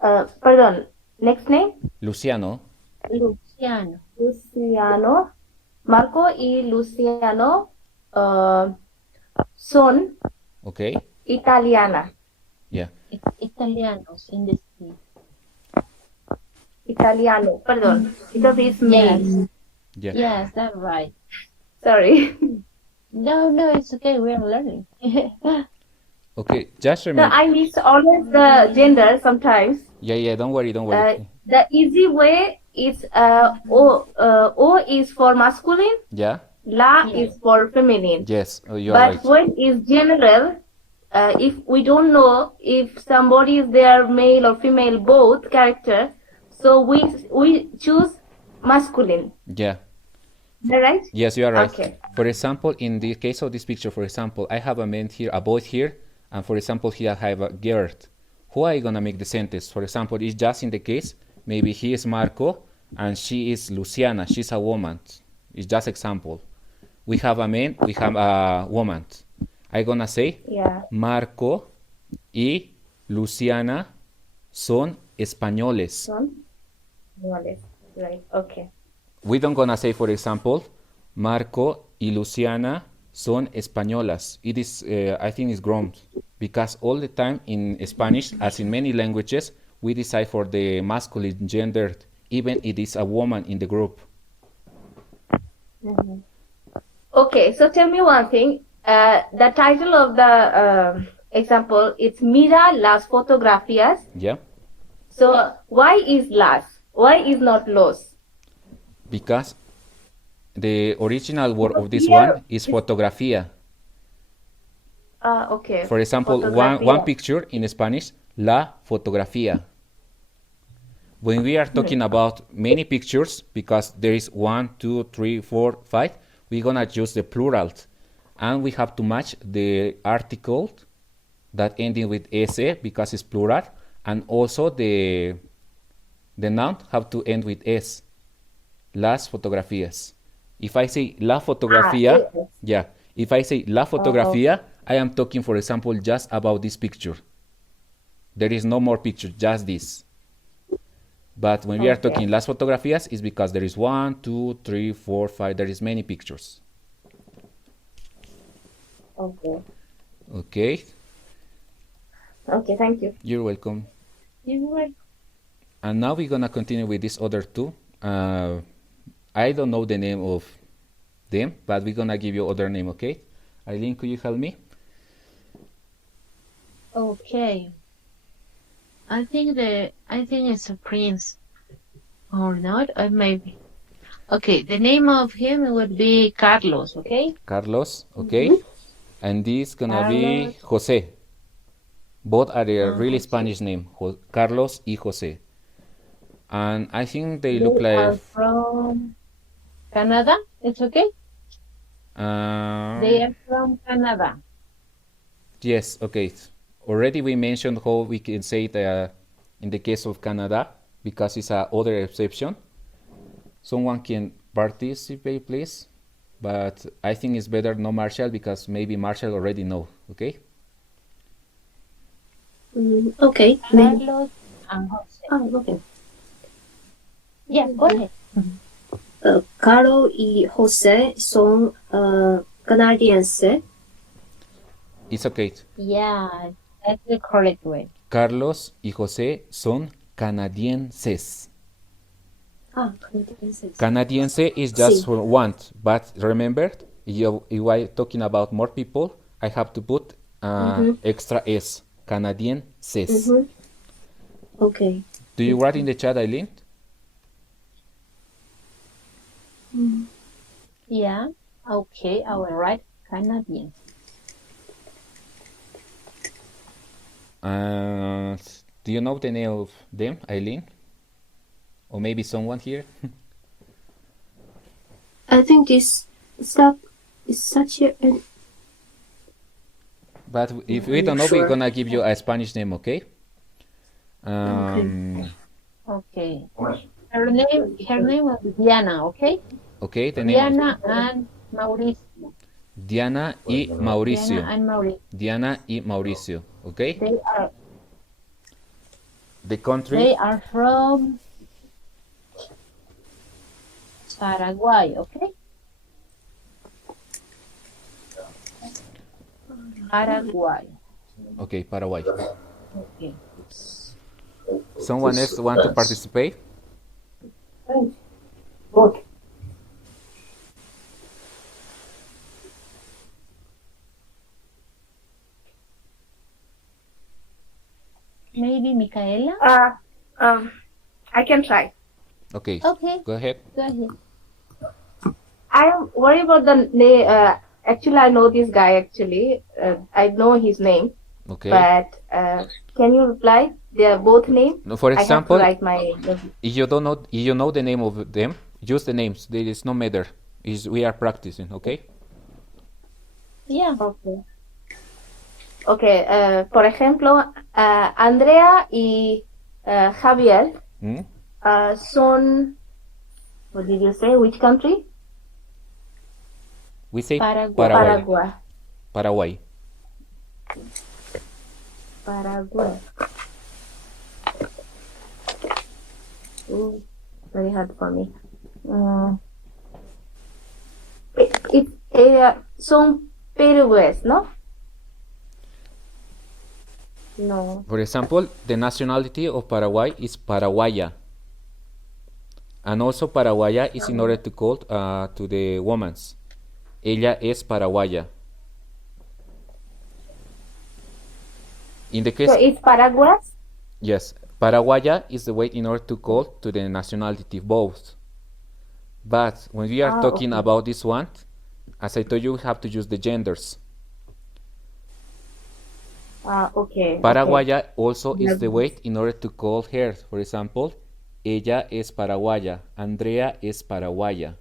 Perdón. Next name. Luciano. Luciano. Luciano. Marco y Luciano son Okay. italiana. Yeah. Italianos in this case. Italiano. Perdón. Because it's male. Yeah. Yes, that's right. Sorry. No, it's okay. We're learning. Okay. Just So remember. I miss always the gender sometimes. Yeah. Don't worry. Don't worry. The easy way is O is for masculine, Yeah. La is for feminine. Yes. Oh, you're But right. when is general, if we don't know if somebody is there male or female both character, so we choose masculine. Yeah. Is that right? Yes, you are right. Okay. For example, in the case of this picture, for example, I have a man here, a boy here, and for example, here I have a girl. Who are you gonna make the sentence? For example, it's just in the case, maybe he is Marco and she is Luciana. She's a woman. It's just example. We have a man, we have a woman. I'm gonna say, Yeah. Marco y Luciana son españoles. Son? Right. Okay. We don't gonna say, for example, Marco y Luciana son españolas. It is, I think, it's grown because all the time in Spanish, as in many languages, we decide for the masculine gender, even it is a woman in the group. Okay, so tell me one thing. The title of the example is Mira las fotografías. Yeah, So why is las? Why is not los? because the original word of this one is fotografía. Okay. For example, one Fotografía. picture in Spanish, la fotografía. When we are talking about many pictures, because there is 1, 2, 3, 4, 5, we're gonna use the plural, and we have to match the article that ending with ese because it's plural, and also the noun have to end with s. Las fotografías. If I say la fotografía, yeah. If I say la fotografía, I am talking, for example, just about this picture. There is no more picture, just this. But when we are talking las fotografías, it's because there is 1, 2, 3, 4, 5. There is many pictures. Okay. Okay. Okay, thank you. You're welcome. You're welcome. And now we're gonna continue with these other two. I don't know the name of them, but we're gonna give you other name, okay? Eileen, could you help me? Okay. I think it's a prince, or not, or maybe. Okay, the name of him would be Carlos. Okay. Carlos, okay? And this gonna be Jose. Both are a really Spanish name, Carlos y Jose. And I think they look They are like from Canada. It's okay. They are from Canada. yes, okay. Already we mentioned how we can say it in the case of Canada, because it's a other exception. Someone can participate, please. But I think it's better no Marshall, because maybe Marshall already know, okay? Okay. Carlos and Jose. Oh, okay. Yeah, go ahead. Carlos y José son canadienses. It's okay. Yeah, that's the correct way. Carlos y José son canadienses. Canadienses. Canadiense is just Sí. for one, but remember, if I talking about more people, I have to put extra s. Canadienses. Okay. Do you write in the chat, Eileen? Yeah. Okay, I will write Canadian. Do you know the name of them, Eileen? Or maybe someone here? I think this is such a. But if we don't know, we're gonna give you a Spanish name, okay? Okay. Her name is Diana. Okay. Okay, the name Diana and Mauricio. Diana y Mauricio. Diana and Mauricio. Diana y Mauricio, okay? The country? They are from Paraguay. Okay. Paraguay. Okay, Paraguay. Okay. Someone else want to participate? Maybe Micaela? I can try. Okay, Okay. go ahead. Go ahead. I am worried about the name. Actually, I know this guy. Actually, I know his name. Okay. But can you reply? They are both names. No, for I have to example, write my. if you know the name of them, use the names. There is no matter. We are practicing, okay? Yeah. Okay. Okay. Por ejemplo, Andrea y Javier son. What did you say? Which country? We say Paraguay. Paraguay. Paraguay. Paraguay. Very hard for me. Son peruanos, ¿no? No. For example, the nationality of Paraguay is Paraguaya. And also Paraguaya is in order to call to the woman's. Ella es paraguaya. In the case, So it's Paraguay? yes, paraguaya is the way in order to call to the nationality both. But when we are talking about this one, as I told you, we have to use the genders. Okay. Paraguaya also is the way in order to call her. For example, ella es paraguaya, Andrea es paraguaya.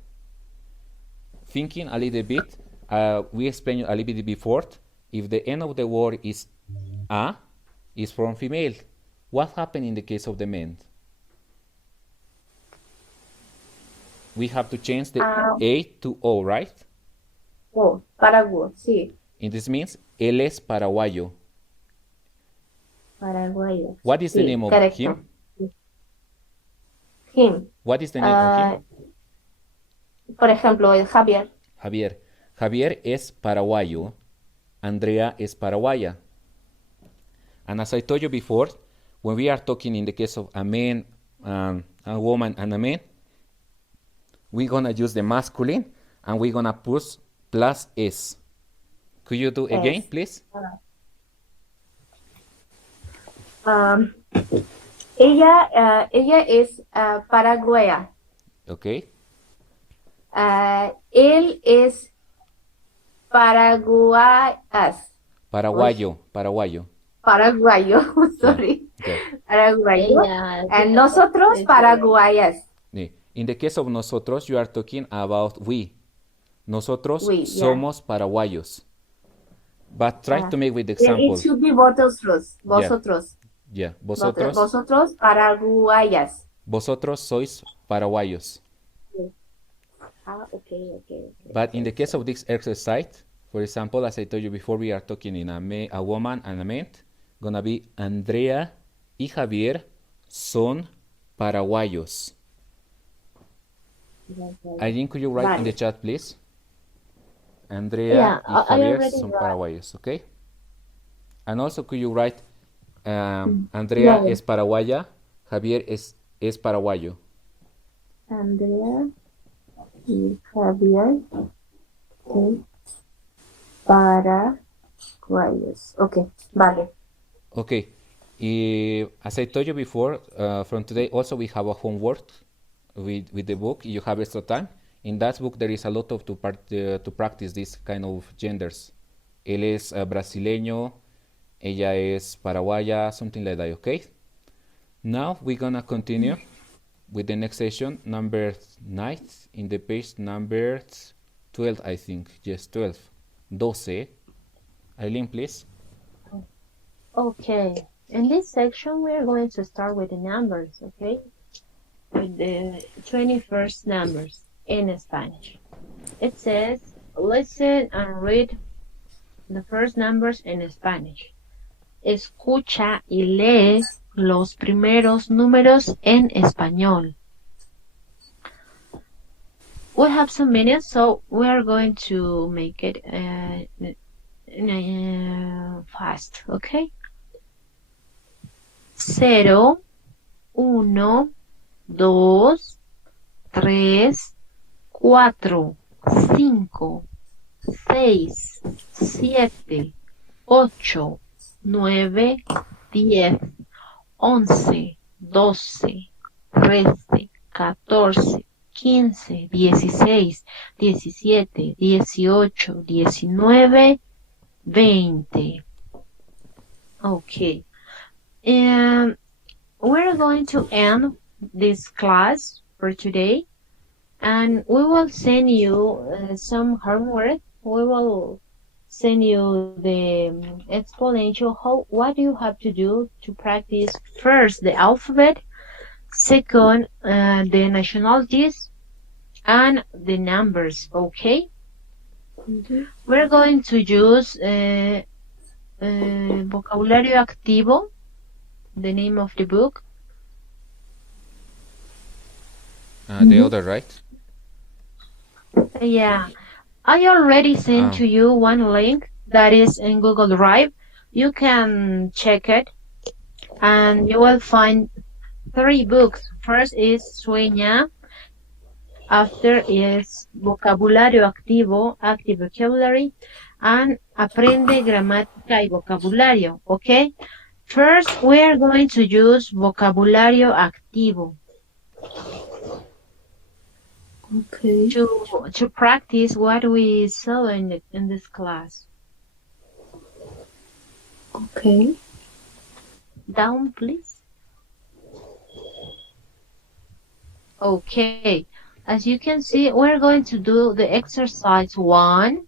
Thinking a little bit, we explained a little bit before, if the end of the word is a, is from female. What happened in the case of the men? We have to change the A to O, right? Oh, Paraguay, sí. And this means, él es paraguayo. Paraguayo. What is the name of correcto. him? Him. What is the name of him? Por ejemplo, el Javier. Javier. Javier es paraguayo. Andrea es paraguaya. And as I told you before, when we are talking in the case of a man, a woman, and a man, we're going to use the masculine and we're going to put plus S. Could you do again, please? Ella es paraguaya. Okay. Él es paraguayas. Paraguayo. Paraguayo, sorry. Okay. Paraguayo. Ella, And nosotros paraguayas. In the case of nosotros, you are talking about we. Nosotros We, somos paraguayos. But try to make with the example. It should be vosotros. Vosotros. Yeah, vosotros. Vosotros paraguayas. Vosotros sois paraguayos. Okay. But in the case of this exercise, for example, as I told you before, we are talking in a woman and a man. Gonna be Andrea y Javier son paraguayos. Aileen, could you write in the chat, please? Andrea y Javier son paraguayos, okay? And also, could you write Andrea es paraguaya, Javier es paraguayo. Andrea y Javier paraguayos. Okay, vale. Okay. As I told you before, from today also we have a homework with the book. You have extra time. In that book there is a lot of to practice this kind of genders. Él es brasileño, ella es paraguaya, something like that, okay? Now we're gonna continue with the next session, number 9, in the page number 12, I think. Yes, 12. 12. Aileen, please. Okay. In this section, we are going to start with the numbers, okay? With the 21st numbers in Spanish. It says, listen and read the first numbers in Spanish. Escucha y lee los primeros números en español. We have some minutes, so we are going to make it fast, okay? 0, 1, 2, 3, 4, 5, 6, 7, 8, 9, 10, 11, 12, 13, 14, 15, 16, 17, 18, 19, 20. Okay. And we're going to end this class for today, and we will send you some homework. We will send you the explanation what you have to do to practice first the alphabet, second the nationalities, and the numbers. Okay. We're going to use vocabulario activo, the name of the book. The other, right? Yeah. I already sent Oh. to you one link that is in Google Drive. You can check it and you will find 3 books. First is Sueña, after is Vocabulario Activo, Active Vocabulary, and Aprende Gramática y Vocabulario, okay? First, we are going to use Vocabulario Activo Okay. to practice what we saw in this class. Okay. Down, please. Okay, as you can see, we're going to do the exercise 1.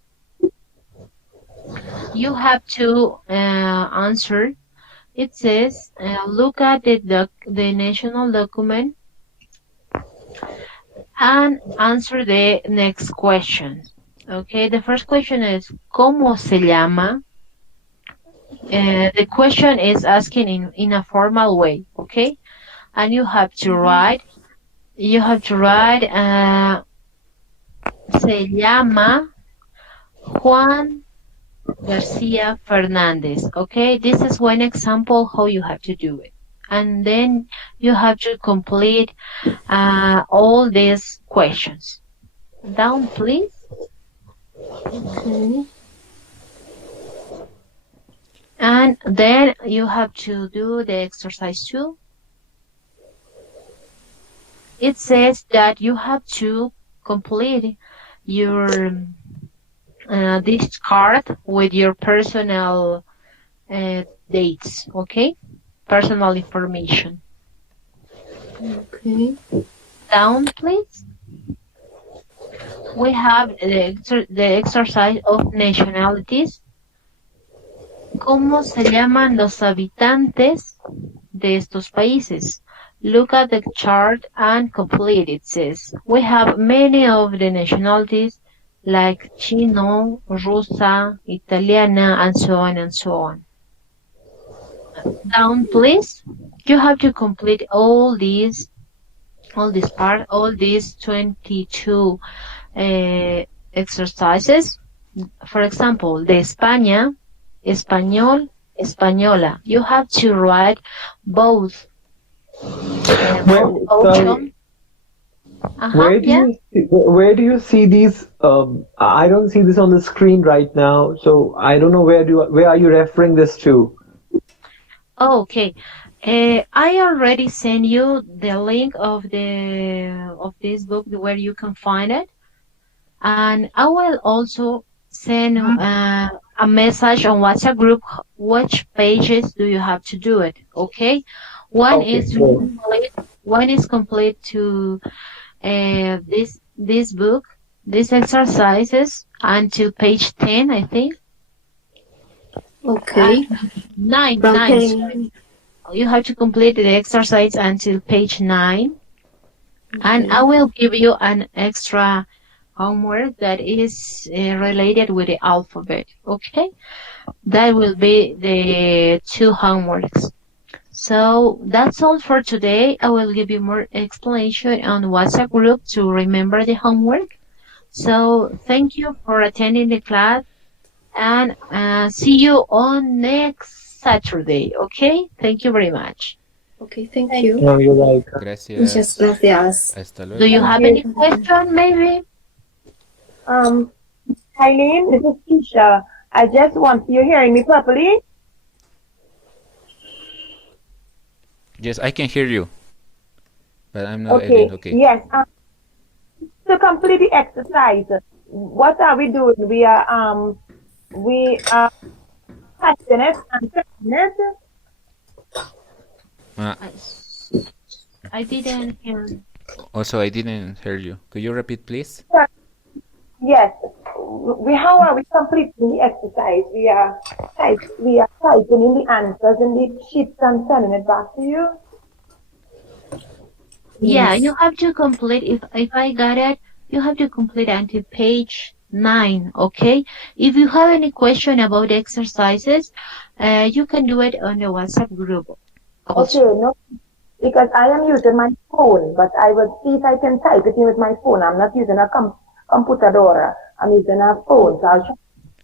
You have to answer. It says, look at the national document and answer the next question. Okay, the first question is, ¿Cómo se llama? The question is asking in a formal way, okay? And you have to write, se llama Juan Garcia Fernandez, okay? This is one example how you have to do it. And then you have to complete all these questions. Down, please. Okay. And then you have to do the exercise 2. It says that you have to complete your this card with your personal dates, okay? Personal information. Okay. Down, please. We have the exercise of nationalities. ¿Cómo se llaman los habitantes de estos países? Look at the chart and complete, it says. We have many of the nationalities like Chino, Rusa, Italiana, and so on and so on. Down, please. You have to complete all these 22 exercises. For example, de España, español, española. You have to write both. Sorry. Where do you see these? I don't see this on the screen right now, so I don't know where are you referring this to? Okay, I already sent you the link of this book where you can find it, and I will also send a message on WhatsApp group. Which pages do you have to do it? Okay, one is complete to this book, these exercises until page 10, I think. Okay. Nine. Sorry. You have to complete the exercise until page 9. Okay. And I will give you an extra homework that is related with the alphabet. Okay? That will be the 2 homeworks. So that's all for today. I will give you more explanation on WhatsApp group to remember the homework. So thank you for attending the class, and see you on next Saturday. Okay? Thank you very much. Okay, thank you. No, you're welcome. Gracias. Muchas gracias. Hasta luego. Do you have any question, maybe? Eileen, this is Keisha. I just want you hearing me properly. Yes, I can hear you, but I'm not Okay. Eileen. Okay. Yes. To complete the exercise, what are we doing? We are typing it and typing it. I didn't hear. Also, I didn't hear you. Could you repeat, please? Yes. How are we completing the exercise? We are typing in the answers in the sheets and sending it back to you. Yeah, you have to complete. If I got it, you have to complete until page 9. Okay. If you have any question about the exercises, you can do it on the WhatsApp group. Also. Okay. No, because I am using my phone, but I will see if I can type it in with my phone. I'm not using a computadora. I'm using a phone, so I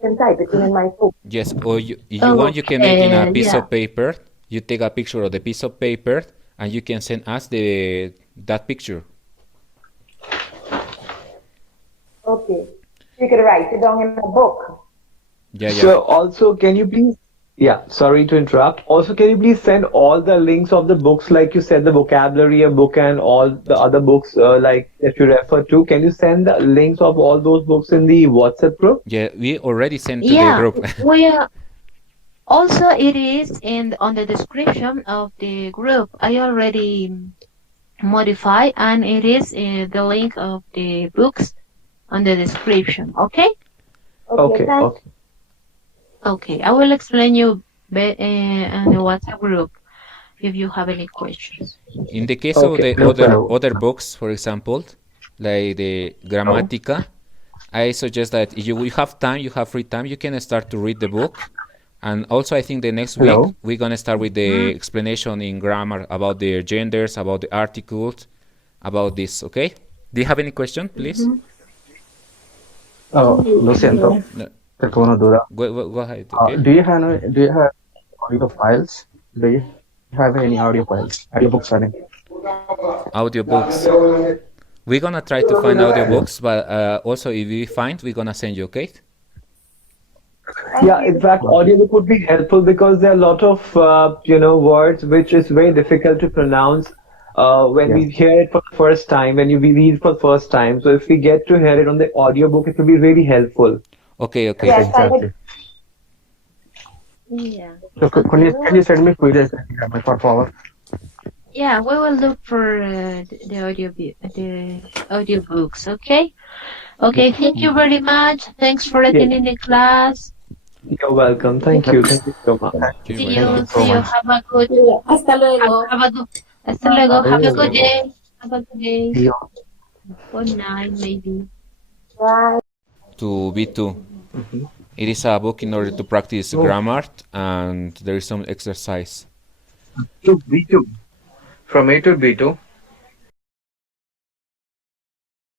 can type it in my phone. Yes, or if you want, you can make in a piece yeah. of paper. You take a picture of the piece of paper, and you can send us that picture. Okay. You can write it down in a book. Yeah, yeah. So also, can you please, yeah, sorry to interrupt. Also, can you please send all the links of the books, like you said, the vocabulary book and all the other books, like that you refer to? Can you send the links of all those books in the WhatsApp group? Yeah, we already sent to the Yeah, group. we also it is on the description of the group. I already modify, and it is the link of the books on the description. Okay. Okay, thanks. okay. Okay, I will explain you on the WhatsApp group if you have any questions. In the case of Okay, the no other problem. books, for example, like the Grammatica, I suggest that if you have time, you have free time, you can start to read the book. And also, I think the next week Hello. we're gonna start with the explanation in grammar about the genders, about the articles, about this. Okay? Do you have any question, please? Lo siento, No. tengo una duda. Go ahead. Okay. Do you have audio files? Do you have any audio files? Audiobooks, I mean. Audiobooks. We're gonna try to find audiobooks, but also if we find, we're gonna send you. Okay? Yeah, in fact, audiobook would be helpful because there are a lot of words which is very difficult to pronounce when we hear it for the first time, when we read it for the first time. So if we get to hear it on the audiobook, it will be really helpful. Okay. Yes, Exactly. Yeah. So can you send me videos for forward? Yeah, we will look for the audiobooks. Okay. Okay. Thank you very much. Thanks for attending the class. You're welcome. Thank you. Thank you so much. You're See welcome. you. See you. Have a good. Hasta luego. Hasta luego. Have a good luego. day. Have a good day. See you. Good night, maybe. Bye. To B2. It is a book in order to practice grammar, and there is some exercise. To B2. From A to B2.